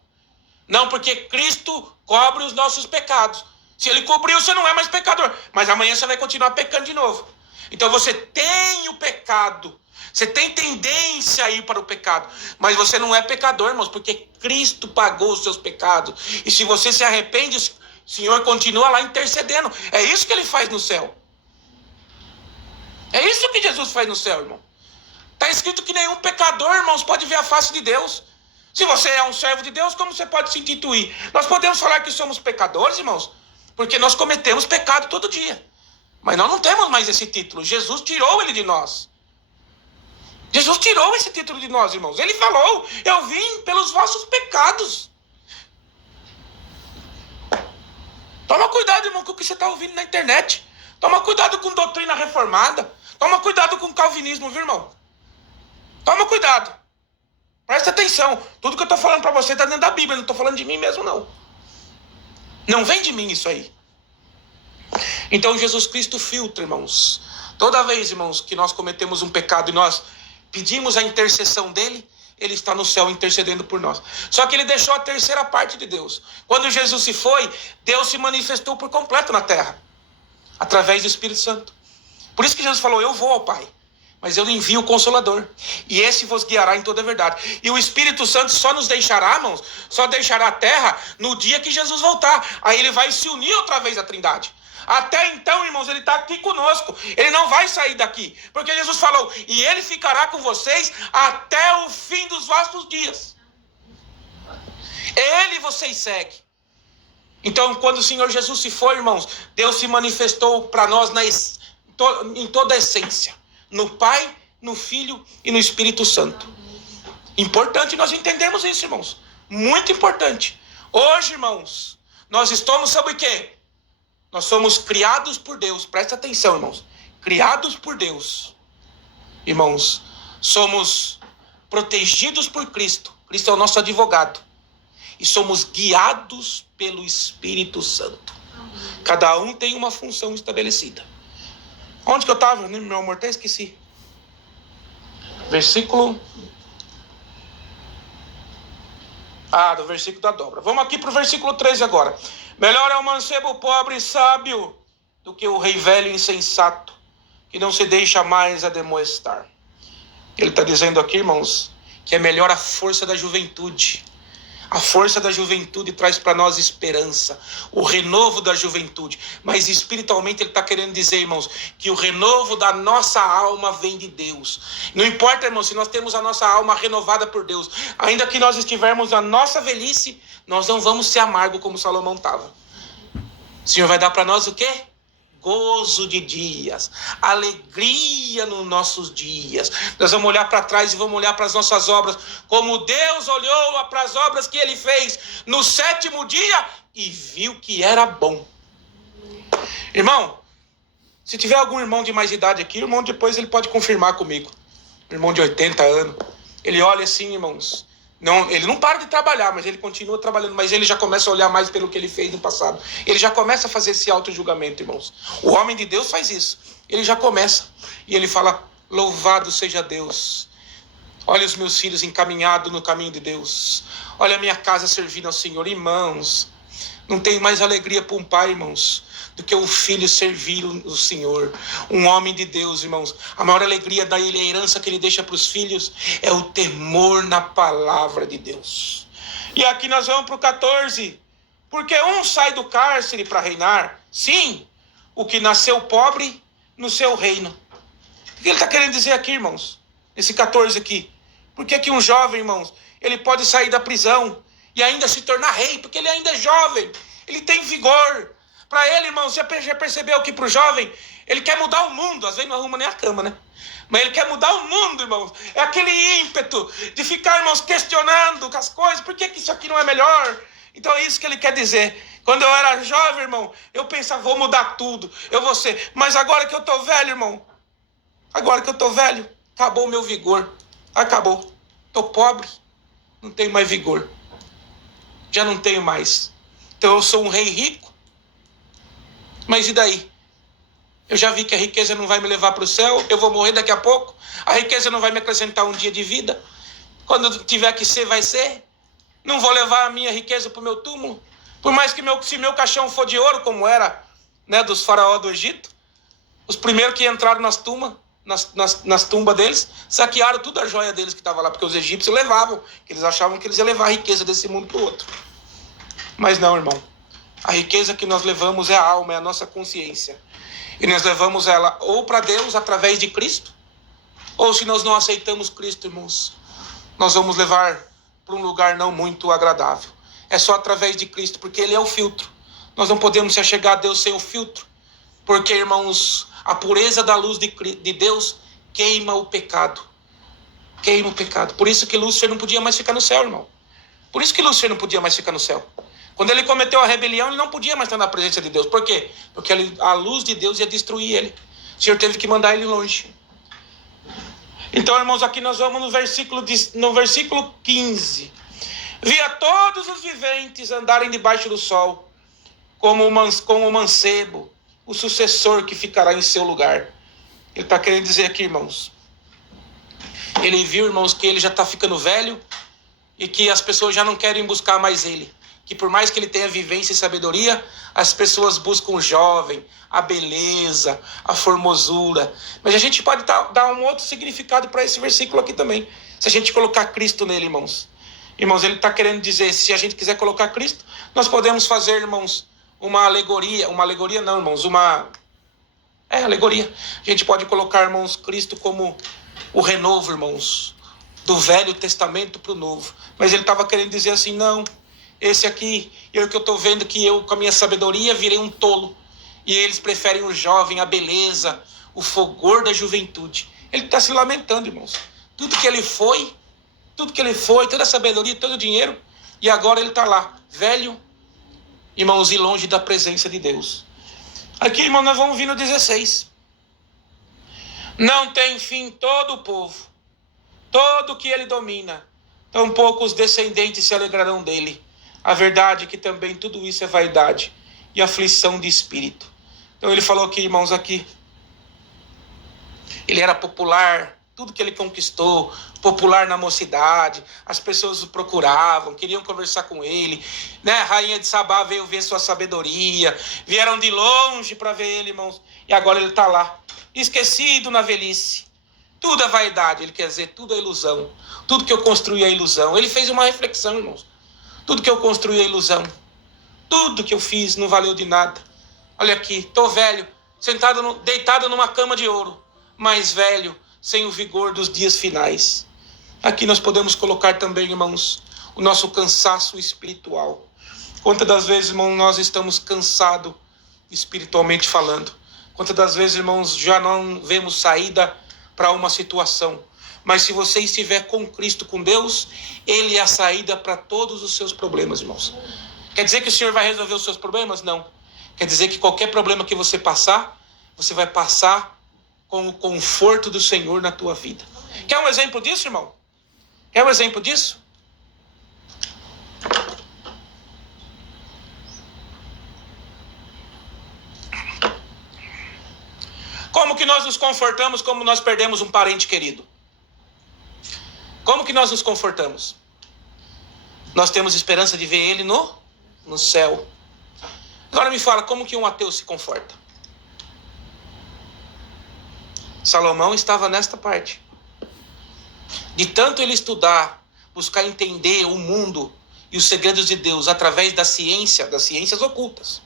Não, porque Cristo cobre os nossos pecados. Se ele cobriu, você não é mais pecador. Mas amanhã você vai continuar pecando de novo. Então você tem o pecado. Você tem tendência a ir para o pecado, mas você não é pecador, irmãos, porque Cristo pagou os seus pecados. E se você se arrepende, o Senhor continua lá intercedendo. É isso que ele faz no céu. É isso que Jesus faz no céu, irmão. Está escrito que nenhum pecador, irmãos, pode ver a face de Deus. Se você é um servo de Deus, como você pode se intituir? Nós podemos falar que somos pecadores, irmãos, porque nós cometemos pecado todo dia. Mas nós não temos mais esse título. Jesus tirou ele de nós. Jesus tirou esse título de nós, irmãos. Ele falou: eu vim pelos vossos pecados. Toma cuidado, irmão, com o que você está ouvindo na internet. Toma cuidado com doutrina reformada. Toma cuidado com calvinismo, viu, irmão? Toma cuidado. Presta atenção. Tudo que eu estou falando para você está dentro da Bíblia. Não estou falando de mim mesmo, não. Não vem de mim isso aí. Então Jesus Cristo filtra, irmãos. Toda vez, irmãos, que nós cometemos um pecado e nós pedimos a intercessão dele, ele está no céu intercedendo por nós. Só que ele deixou a terceira parte de Deus. Quando Jesus se foi, Deus se manifestou por completo na terra, através do Espírito Santo. Por isso que Jesus falou: eu vou ao Pai, mas eu envio o Consolador, e esse vos guiará em toda a verdade. E o Espírito Santo só nos deixará, irmãos, só deixará a terra no dia que Jesus voltar. Aí ele vai se unir outra vez à Trindade. Até então, irmãos, ele está aqui conosco. Ele não vai sair daqui, porque Jesus falou: e ele ficará com vocês até o fim dos vossos dias. Ele vocês seguem. Então, quando o Senhor Jesus se foi, irmãos, Deus se manifestou para nós em toda a essência, no Pai, no Filho e no Espírito Santo. Importante nós entendermos isso, irmãos. Muito importante. Hoje, irmãos, nós estamos sobre o quê? Nós somos criados por Deus. Presta atenção, irmãos. Criados por Deus. Irmãos, somos protegidos por Cristo. Cristo é o nosso advogado. E somos guiados pelo Espírito Santo. Cada um tem uma função estabelecida. Onde que eu estava, meu amor? Até esqueci. Versículo... do versículo da dobra. Vamos aqui para o versículo 13 agora. Melhor é o mancebo pobre e sábio do que o rei velho e insensato, que não se deixa mais ademoestar. Ele está dizendo aqui, irmãos, que é melhor a força da juventude. A força da juventude traz para nós esperança, o renovo da juventude. Mas espiritualmente ele está querendo dizer, irmãos, que o renovo da nossa alma vem de Deus. Não importa, irmãos, se nós temos a nossa alma renovada por Deus, ainda que nós estivermos na nossa velhice, nós não vamos ser amargos como Salomão estava. O Senhor vai dar para nós o quê? Gozo de dias, alegria nos nossos dias. Nós vamos olhar para trás e vamos olhar para as nossas obras, como Deus olhou para as obras que ele fez no 7º dia e viu que era bom. Irmão, se tiver algum irmão de mais idade aqui, o irmão depois ele pode confirmar comigo. Irmão de 80 anos, ele olha assim, irmãos. Não, ele não para de trabalhar, mas ele continua trabalhando, mas ele já começa a olhar mais pelo que ele fez no passado. Ele já começa a fazer esse auto-julgamento, irmãos. O homem de Deus faz isso. Ele já começa. E ele fala, Louvado seja Deus. Olha os meus filhos encaminhados no caminho de Deus. Olha a minha casa servindo ao Senhor. Irmãos, não tem mais alegria para um pai, irmãos, do que o filho servir o Senhor. Um homem de Deus, irmãos. A maior alegria da ele, a herança que ele deixa para os filhos, é o temor na palavra de Deus. E aqui nós vamos para o 14. Porque um sai do cárcere para reinar. Sim, o que nasceu pobre no seu reino. O que ele está querendo dizer aqui, irmãos? Esse 14 aqui. Por que um jovem, irmãos, ele pode sair da prisão e ainda se tornar rei? Porque ele ainda é jovem, ele tem vigor. Para ele, irmãos, já percebeu que para o jovem, ele quer mudar o mundo. Às vezes não arruma nem a cama, né? Mas ele quer mudar o mundo, irmãos. É aquele ímpeto de ficar, irmãos, questionando as coisas. Por que isso aqui não é melhor? Então é isso que ele quer dizer. Quando eu era jovem, irmão, eu pensava, vou mudar tudo, eu vou ser. Mas agora que eu tô velho, irmão, agora que eu tô velho, acabou o meu vigor. Acabou. Tô pobre, não tenho mais vigor. Já não tenho mais. Então eu sou um rei rico. Mas e daí? Eu já vi que a riqueza não vai me levar para o céu. Eu vou morrer daqui a pouco. A riqueza não vai me acrescentar um dia de vida. Quando tiver que ser, vai ser. Não vou levar a minha riqueza para o meu túmulo. Por mais que se meu caixão for de ouro, como era, né, dos faraós do Egito, os primeiros que entraram nas tumbas deles, saquearam toda a joia deles que estava lá, porque os egípcios levavam, que eles achavam que eles iam levar a riqueza desse mundo para o outro. Mas não, irmão. A riqueza que nós levamos é a alma, é a nossa consciência. E nós levamos ela ou para Deus através de Cristo, ou se nós não aceitamos Cristo, irmãos, nós vamos levar para um lugar não muito agradável. É só através de Cristo, porque Ele é o filtro. Nós não podemos se achegar a Deus sem o filtro, porque, irmãos, a pureza da luz de Deus queima o pecado. Queima o pecado. Por isso que Lúcifer não podia mais ficar no céu, irmão. Por isso que Lúcifer não podia mais ficar no céu. Quando ele cometeu a rebelião, ele não podia mais estar na presença de Deus. Por quê? Porque a luz de Deus ia destruir ele. O Senhor teve que mandar ele longe. Então, irmãos, aqui nós vamos no versículo 15. Via todos os viventes andarem debaixo do sol, como o mancebo, o sucessor que ficará em seu lugar. Ele está querendo dizer aqui, irmãos. Ele viu, irmãos, que ele já está ficando velho e que as pessoas já não querem buscar mais ele. Que por mais que ele tenha vivência e sabedoria, as pessoas buscam o jovem, a beleza, a formosura. Mas a gente pode dar um outro significado para esse versículo aqui também. Se a gente colocar Cristo nele, irmãos. Irmãos, ele está querendo dizer, se a gente quiser colocar Cristo, nós podemos fazer, irmãos, uma alegoria. Uma alegoria não, irmãos, alegoria. A gente pode colocar, irmãos, Cristo como o renovo, irmãos, do Velho Testamento para o Novo. Mas ele estava querendo dizer assim, não... Esse aqui, que eu estou vendo que eu, com a minha sabedoria, virei um tolo. E eles preferem o jovem, a beleza, o fogor da juventude. Ele está se lamentando, irmãos. Tudo que ele foi, toda a sabedoria, todo o dinheiro, e agora ele está lá, velho, irmãos, e longe da presença de Deus. Aqui, irmão, nós vamos vir no 16. Não tem fim todo o povo, todo que ele domina, tampouco os descendentes se alegrarão dele. A verdade é que também tudo isso é vaidade e aflição de espírito. Então ele falou aqui, irmãos, aqui. Ele era popular, tudo que ele conquistou, popular na mocidade. As pessoas o procuravam, queriam conversar com ele. Né? A rainha de Sabá veio ver sua sabedoria. Vieram de longe para ver ele, irmãos. E agora ele está lá, esquecido na velhice. Tudo é vaidade, ele quer dizer, tudo é ilusão. Tudo que eu construí é ilusão. Ele fez uma reflexão, irmãos. Tudo que eu construí é ilusão. Tudo que eu fiz não valeu de nada. Olha aqui, estou velho, deitado numa cama de ouro, mas velho, sem o vigor dos dias finais. Aqui nós podemos colocar também, irmãos, o nosso cansaço espiritual. Quantas das vezes, irmãos, nós estamos cansados espiritualmente falando? Quantas das vezes, irmãos, já não vemos saída para uma situação? Mas se você estiver com Cristo, com Deus, Ele é a saída para todos os seus problemas, irmãos. Quer dizer que o Senhor vai resolver os seus problemas? Não. Quer dizer que qualquer problema que você passar, você vai passar com o conforto do Senhor na tua vida. Quer um exemplo disso, irmão? Quer um exemplo disso? Como que nós nos confortamos como nós perdemos um parente querido? Como que nós nos confortamos? Nós temos esperança de ver ele no céu. Agora me fala, como que um ateu se conforta? Salomão estava nesta parte. De tanto ele estudar, buscar entender o mundo e os segredos de Deus através da ciência, das ciências ocultas.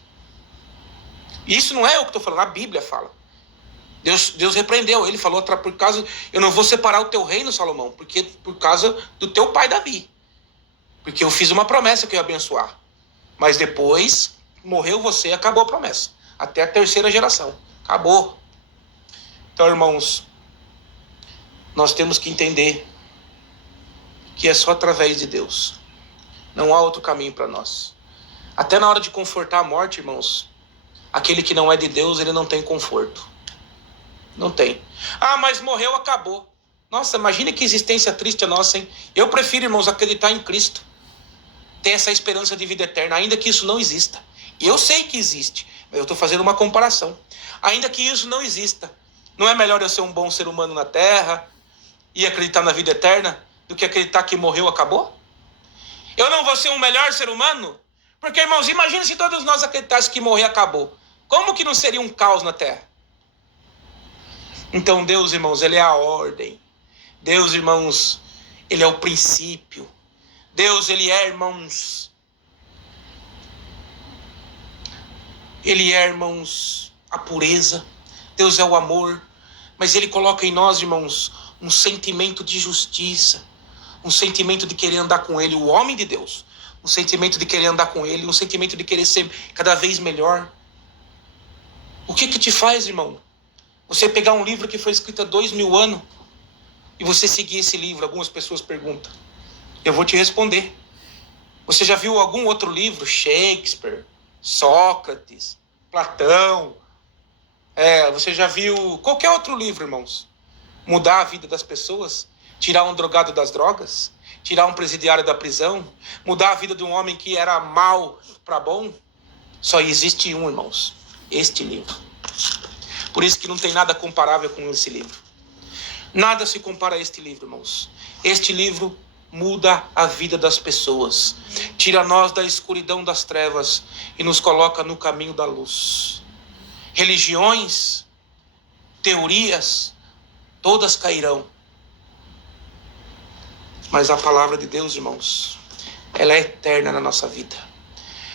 E isso não é eu que estou falando, a Bíblia fala. Deus repreendeu, ele falou, por causa, eu não vou separar o teu reino, Salomão, porque por causa do teu pai Davi. Porque eu fiz uma promessa que eu ia abençoar. Mas depois, morreu você, acabou a promessa. Até a terceira geração. Acabou. Então, irmãos, nós temos que entender que é só através de Deus. Não há outro caminho para nós. Até na hora de confortar a morte, irmãos, aquele que não é de Deus, ele não tem conforto. Não tem. Ah, mas morreu, acabou. Nossa, imagine que existência triste a nossa, hein? Eu prefiro, irmãos, acreditar em Cristo. Ter essa esperança de vida eterna, ainda que isso não exista. E eu sei que existe, mas eu estou fazendo uma comparação. Ainda que isso não exista, não é melhor eu ser um bom ser humano na Terra e acreditar na vida eterna do que acreditar que morreu, acabou? Eu não vou ser um melhor ser humano? Porque, irmãos, imagine se todos nós acreditássemos que morrer acabou. Como que não seria um caos na Terra? Então Deus, irmãos, ele é a ordem. Deus, irmãos, ele é o princípio. Deus, ele é, irmãos, a pureza. Deus é o amor. Mas ele coloca em nós, irmãos, um sentimento de justiça. Um sentimento de querer andar com ele, o homem de Deus. Um sentimento de querer andar com ele, um sentimento de querer ser cada vez melhor. O que te faz, irmão? Você pegar um livro que foi escrito há 2000 anos e você seguir esse livro. Algumas pessoas perguntam. Eu vou te responder. Você já viu algum outro livro? Shakespeare, Sócrates, Platão. Você já viu qualquer outro livro, irmãos? Mudar a vida das pessoas? Tirar um drogado das drogas? Tirar um presidiário da prisão? Mudar a vida de um homem que era mal para bom? Só existe um, irmãos. Este livro. Por isso que não tem nada comparável com esse livro. Nada se compara a este livro, irmãos. Este livro muda a vida das pessoas. Tira nós da escuridão das trevas e nos coloca no caminho da luz. Religiões, teorias, todas cairão. Mas a palavra de Deus, irmãos, ela é eterna na nossa vida.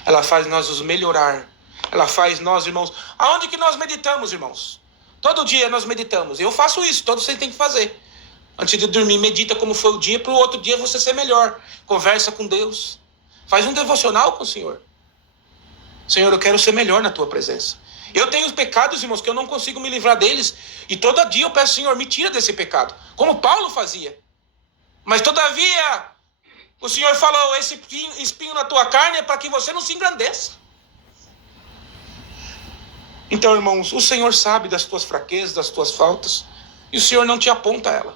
Ela faz nós nos melhorar. Ela faz nós, irmãos... Aonde que nós meditamos, irmãos? Todo dia nós meditamos. Eu faço isso, todos vocês têm que fazer. Antes de dormir, medita como foi o dia, para o outro dia você ser melhor. Conversa com Deus. Faz um devocional com o Senhor. Senhor, eu quero ser melhor na tua presença. Eu tenho pecados, irmãos, que eu não consigo me livrar deles. E todo dia eu peço, Senhor, me tira desse pecado. Como Paulo fazia. Mas todavia, o Senhor falou, esse espinho na tua carne é para que você não se engrandeça. Então, irmãos, o Senhor sabe das tuas fraquezas, das tuas faltas, e o Senhor não te aponta ela.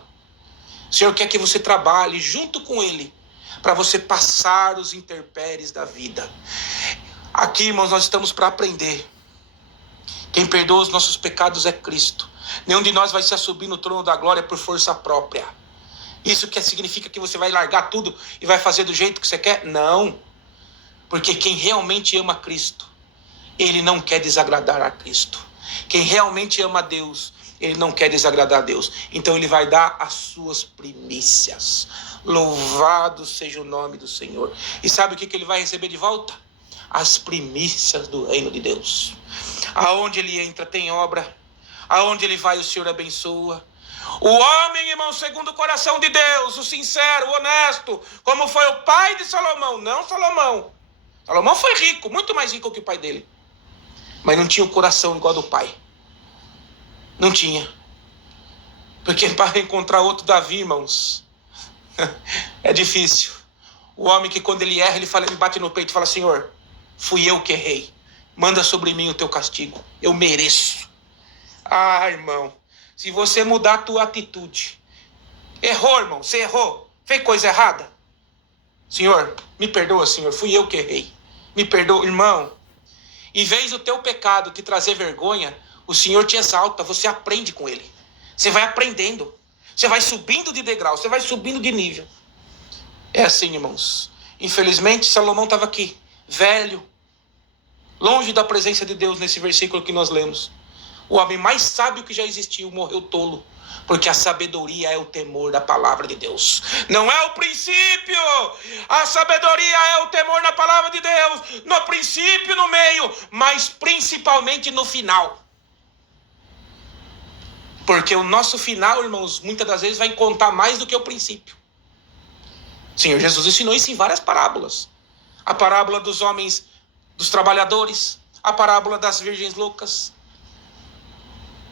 O Senhor quer que você trabalhe junto com Ele, para você passar os intempéries da vida. Aqui, irmãos, nós estamos para aprender. Quem perdoa os nossos pecados é Cristo. Nenhum de nós vai se subir no trono da glória por força própria. Isso significa que você vai largar tudo e vai fazer do jeito que você quer? Não. Porque quem realmente ama Cristo, ele não quer desagradar a Cristo. Quem realmente ama a Deus, ele não quer desagradar a Deus. Então ele vai dar as suas primícias. Louvado seja o nome do Senhor. E sabe o que ele vai receber de volta? As primícias do reino de Deus. Aonde ele entra tem obra. Aonde ele vai o Senhor abençoa. O homem, irmão, segundo o coração de Deus, o sincero, o honesto, como foi o pai de Salomão. Não Salomão. Salomão foi rico, muito mais rico que o pai dele. Mas não tinha o coração igual do pai. Não tinha. Porque para encontrar outro Davi, irmãos, é difícil. O homem que quando ele erra, ele bate no peito e fala, Senhor, fui eu que errei. Manda sobre mim o teu castigo. Eu mereço. Ah, irmão, se você mudar a tua atitude. Errou, irmão, você errou. Fez coisa errada. Senhor, me perdoa, Senhor, fui eu que errei. Me perdoa, irmão. Em vez do teu pecado te trazer vergonha, o Senhor te exalta, você aprende com Ele. Você vai aprendendo. Você vai subindo de degrau, você vai subindo de nível. É assim, irmãos. Infelizmente, Salomão estava aqui, velho, longe da presença de Deus nesse versículo que nós lemos. O homem mais sábio que já existiu morreu tolo, porque a sabedoria é o temor da palavra de Deus. Não é o princípio. A sabedoria é o temor na palavra de Deus. No princípio, no meio, mas principalmente no final. Porque o nosso final, irmãos, muitas das vezes vai contar mais do que o princípio. O Senhor Jesus ensinou isso em várias parábolas. A parábola dos homens, dos trabalhadores. A parábola das virgens loucas.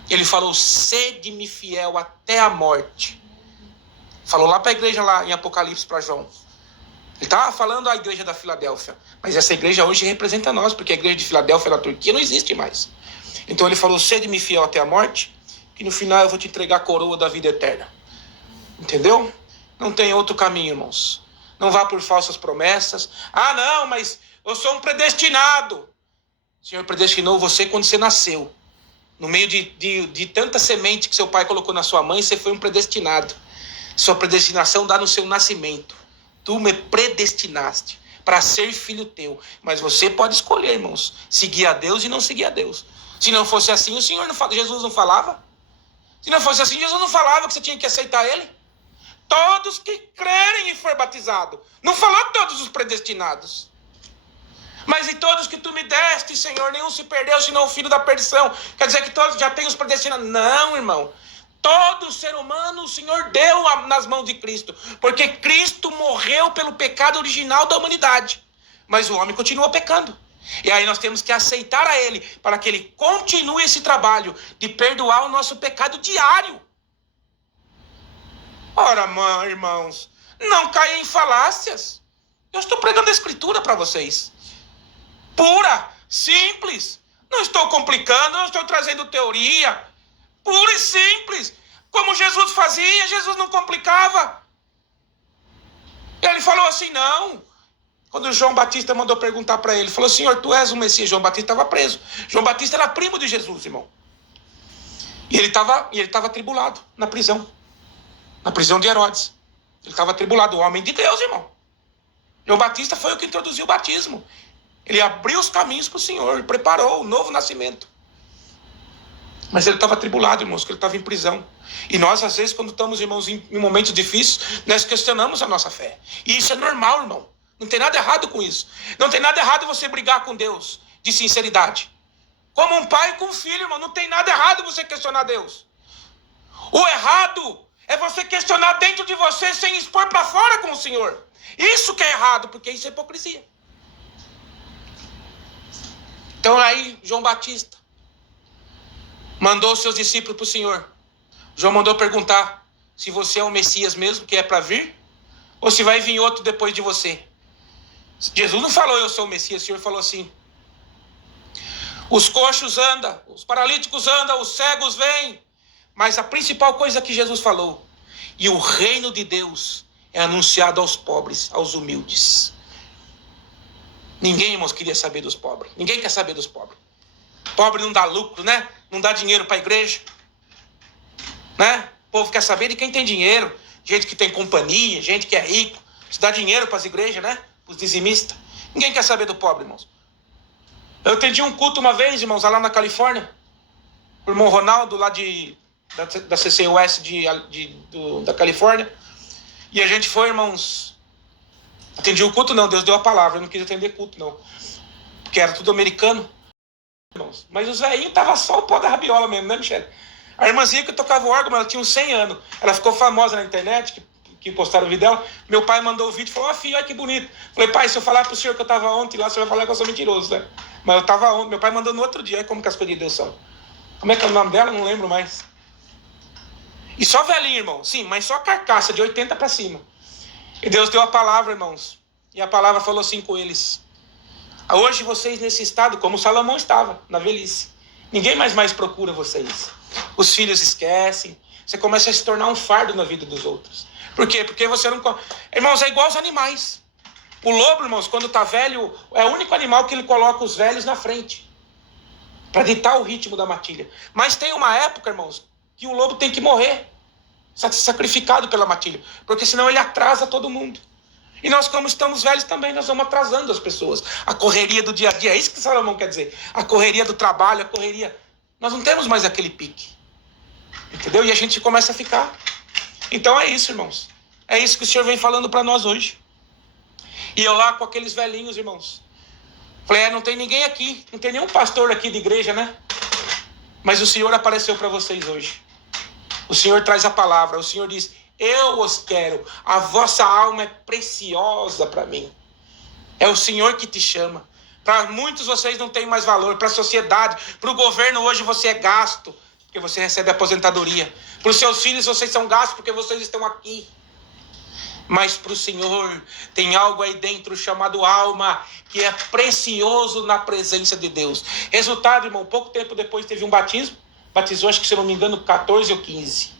Ele falou, sede-me fiel até a morte. Falou lá para a igreja lá em Apocalipse para João. Ele estava falando à igreja da Filadélfia. Mas essa igreja hoje representa nós, porque a igreja de Filadélfia na Turquia não existe mais. Então ele falou, sede-me fiel até a morte, que no final eu vou te entregar a coroa da vida eterna. Entendeu? Não tem outro caminho, irmãos. Não vá por falsas promessas. Ah, não, mas eu sou um predestinado. O Senhor predestinou você quando você nasceu. No meio de tanta semente que seu pai colocou na sua mãe, você foi um predestinado. Sua predestinação dá no seu nascimento. Tu me predestinaste para ser filho teu. Mas você pode escolher, irmãos, seguir a Deus e não seguir a Deus. Se não fosse assim, Jesus não falava? Se não fosse assim, Jesus não falava que você tinha que aceitar Ele? Todos que crerem e for batizado. Não falou todos os predestinados. Mas em todos que tu me deste, Senhor, nenhum se perdeu, senão o filho da perdição. Quer dizer que todos já têm os predestinados. Não, irmão. Todo ser humano o Senhor deu nas mãos de Cristo. Porque Cristo morreu pelo pecado original da humanidade. Mas o homem continua pecando. E aí nós temos que aceitar a Ele para que Ele continue esse trabalho de perdoar o nosso pecado diário. Ora, irmãos, não caia em falácias. Eu estou pregando a Escritura para vocês. Pura, simples. Não estou complicando, não estou trazendo teoria. Pura e simples. Como Jesus fazia, Jesus não complicava. Ele falou assim, não. Quando João Batista mandou perguntar para ele, falou, Senhor, tu és o Messias. João Batista estava preso. João Batista era primo de Jesus, irmão. E ele estava atribulado na prisão. Na prisão de Herodes. Ele estava atribulado, o homem de Deus, irmão. João Batista foi o que introduziu o batismo. Ele abriu os caminhos para o Senhor, ele preparou o novo nascimento. Mas ele estava atribulado, irmãos, porque ele estava em prisão. E nós, às vezes, quando estamos, irmãos, em momentos difíceis, nós questionamos a nossa fé. E isso é normal, irmão. Não tem nada errado com isso. Não tem nada errado você brigar com Deus de sinceridade. Como um pai com um filho, irmão, não tem nada errado você questionar Deus. O errado é você questionar dentro de você sem expor para fora com o Senhor. Isso que é errado, porque isso é hipocrisia. Então aí, João Batista mandou os seus discípulos para o Senhor. João mandou perguntar se você é o Messias mesmo, que é para vir, ou se vai vir outro depois de você. Jesus não falou, eu sou o Messias, o Senhor falou assim, os coxos andam, os paralíticos andam, os cegos vêm, mas a principal coisa que Jesus falou, e o reino de Deus é anunciado aos pobres, aos humildes. Ninguém, irmãos, queria saber dos pobres. Ninguém quer saber dos pobres. Pobre não dá lucro, né? Não dá dinheiro para a igreja. Né? O povo quer saber de quem tem dinheiro. Gente que tem companhia, gente que é rico. Isso dá dinheiro para as igrejas, né? Para os dizimistas. Ninguém quer saber do pobre, irmãos. Eu atendi um culto uma vez, irmãos, lá na Califórnia. O irmão Ronaldo, lá da CCUS da Califórnia. E a gente foi, irmãos... Atendi o culto, não. Deus deu a palavra. Eu não quis atender culto, não. Porque era tudo americano. Irmãos. Mas os velhinhos estavam só o pó da rabiola mesmo, né, Michele? A irmãzinha que tocava o órgão, ela tinha uns 100 anos. Ela ficou famosa na internet, que postaram o vídeo dela. Meu pai mandou o vídeo e falou, filho, olha que bonito. Falei, pai, se eu falar pro senhor que eu tava ontem lá, o senhor vai falar que eu sou mentiroso, né? Mas eu tava ontem. Meu pai mandou no outro dia. Olha como que as coisas de Deus são. Como é que é o nome dela? Não lembro mais. E só velhinho, irmão. Sim, mas só carcaça, de 80 para cima. E Deus deu a palavra, irmãos. E a palavra falou assim com eles. Hoje vocês nesse estado, como Salomão estava, na velhice. Ninguém mais procura vocês. Os filhos esquecem. Você começa a se tornar um fardo na vida dos outros. Por quê? Porque você não... Irmãos, é igual aos animais. O lobo, irmãos, quando está velho, é o único animal que ele coloca os velhos na frente. para ditar o ritmo da matilha. Mas tem uma época, irmãos, que o lobo tem que morrer, sacrificado pela matilha, porque senão ele atrasa todo mundo. E nós, como estamos velhos também, nós vamos atrasando as pessoas. A correria do dia a dia, é isso que Salomão quer dizer. A correria do trabalho, a correria... Nós não temos mais aquele pique. Entendeu? E a gente começa a ficar. Então é isso, irmãos. É isso que o Senhor vem falando para nós hoje. E eu lá com aqueles velhinhos, irmãos. Falei, não tem ninguém aqui. Não tem nenhum pastor aqui de igreja, né? Mas o Senhor apareceu para vocês hoje. O Senhor traz a palavra. O Senhor diz, eu os quero. A vossa alma é preciosa para mim. É o Senhor que te chama. Para muitos vocês não têm mais valor. Para a sociedade, para o governo hoje você é gasto, porque você recebe aposentadoria. Para os seus filhos vocês são gastos porque vocês estão aqui. Mas para o Senhor tem algo aí dentro chamado alma, que é precioso na presença de Deus. Resultado, irmão, pouco tempo depois teve um batismo. Batizou, acho que se eu não me engano, 14 ou 15.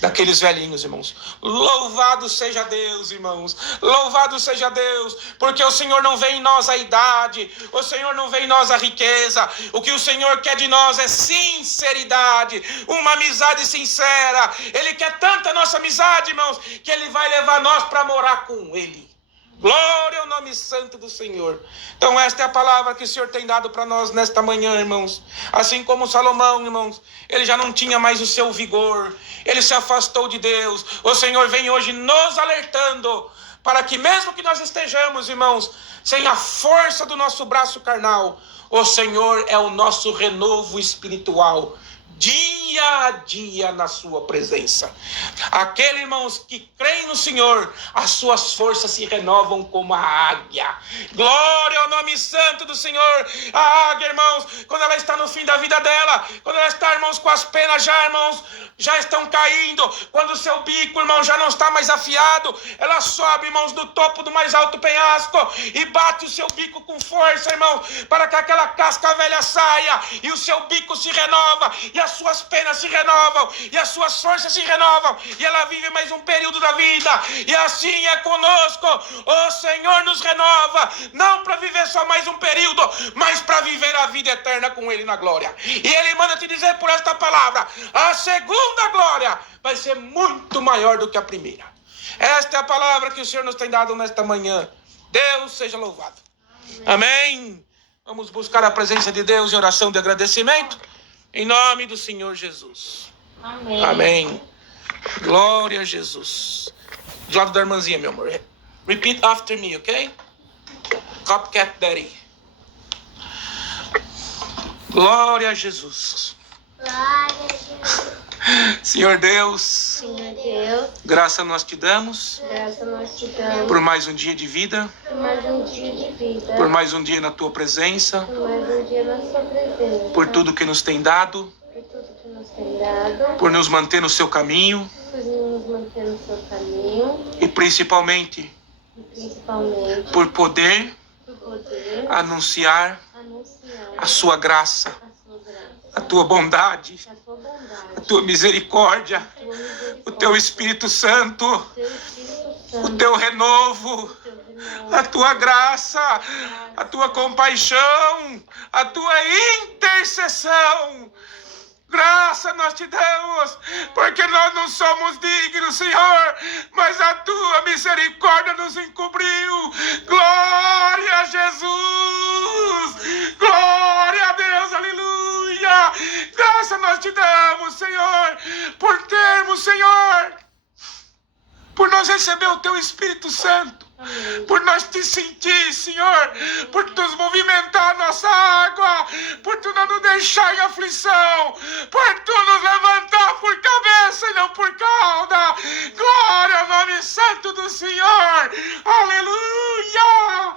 Daqueles velhinhos, irmãos. Louvado seja Deus, irmãos. Louvado seja Deus. Porque o Senhor não vê em nós a idade. O Senhor não vê em nós a riqueza. O que o Senhor quer de nós é sinceridade. Uma amizade sincera. Ele quer tanta nossa amizade, irmãos, que Ele vai levar nós para morar com Ele. Glória ao nome santo do Senhor. Então esta é a palavra que o Senhor tem dado para nós nesta manhã, irmãos. Assim como Salomão, irmãos, ele já não tinha mais o seu vigor. Ele se afastou de Deus. O Senhor vem hoje nos alertando para que mesmo que nós estejamos, irmãos, sem a força do nosso braço carnal, o Senhor é o nosso renovo espiritual. Dia a dia na sua presença. Aquele, irmãos, que creem no Senhor, as suas forças se renovam como a águia. Glória ao nome santo do Senhor. A águia, irmãos, quando ela está no fim da vida dela, quando ela está, irmãos, com as penas já, irmãos, já estão caindo, quando o seu bico, irmão, já não está mais afiado, ela sobe, irmãos, do topo do mais alto penhasco e bate o seu bico com força, irmão, para que aquela casca velha saia e o seu bico se renova e as suas penas se renovam e as suas forças se renovam e ela vive mais um período da vida. E assim é conosco. O Senhor nos renova, não para viver só mais um período, mas para viver a vida eterna com Ele na glória. E Ele manda te dizer por esta palavra, a segunda glória vai ser muito maior do que a primeira. Esta é a palavra que o Senhor nos tem dado nesta manhã. Deus seja louvado. Amém. Vamos buscar a presença de Deus em oração de agradecimento. Em nome do Senhor Jesus. Amém. Amém. Glória a Jesus. Do lado da irmãzinha, meu amor. Repeat after me, ok? Copycat Daddy. Glória a Jesus. Glória a Jesus. Senhor Deus. Senhor Deus. Graça nós te damos. Graça nós te damos. Por mais um dia de vida. Por mais um dia de vida. Por mais um dia na tua presença. Por mais um dia na sua presença. Por tudo que nos tem dado. Por tudo que nos tem dado. Por nos manter no seu caminho. Por nos manter no seu caminho. E principalmente por poder anunciar a sua graça, a tua bondade, a tua misericórdia, o teu Espírito Santo, o teu renovo, a tua graça, a tua compaixão, a tua intercessão. Graça nós te damos, porque nós não somos dignos, Senhor, mas a tua misericórdia nos encobriu. Glória a Jesus! Glória a Deus, aleluia! Graça nós te damos, Senhor, por termos, Senhor, por nós receber o teu Espírito Santo. Por nós te sentir, Senhor, por tu movimentar nossa água, por tu não nos deixar em aflição, por tu nos levantar por cabeça e não por cauda. Glória ao nome santo do Senhor. Aleluia.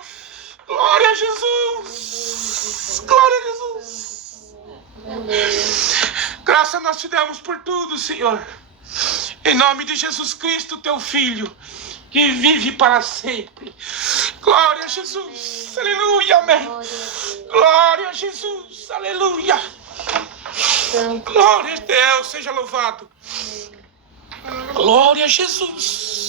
Glória a Jesus. Glória a Jesus. Graça nós te damos por tudo, Senhor. Em nome de Jesus Cristo, teu Filho, que vive para sempre. Glória a Jesus. Aleluia, amém. Glória a Jesus. Aleluia. Glória a Deus, seja louvado. Glória a Jesus.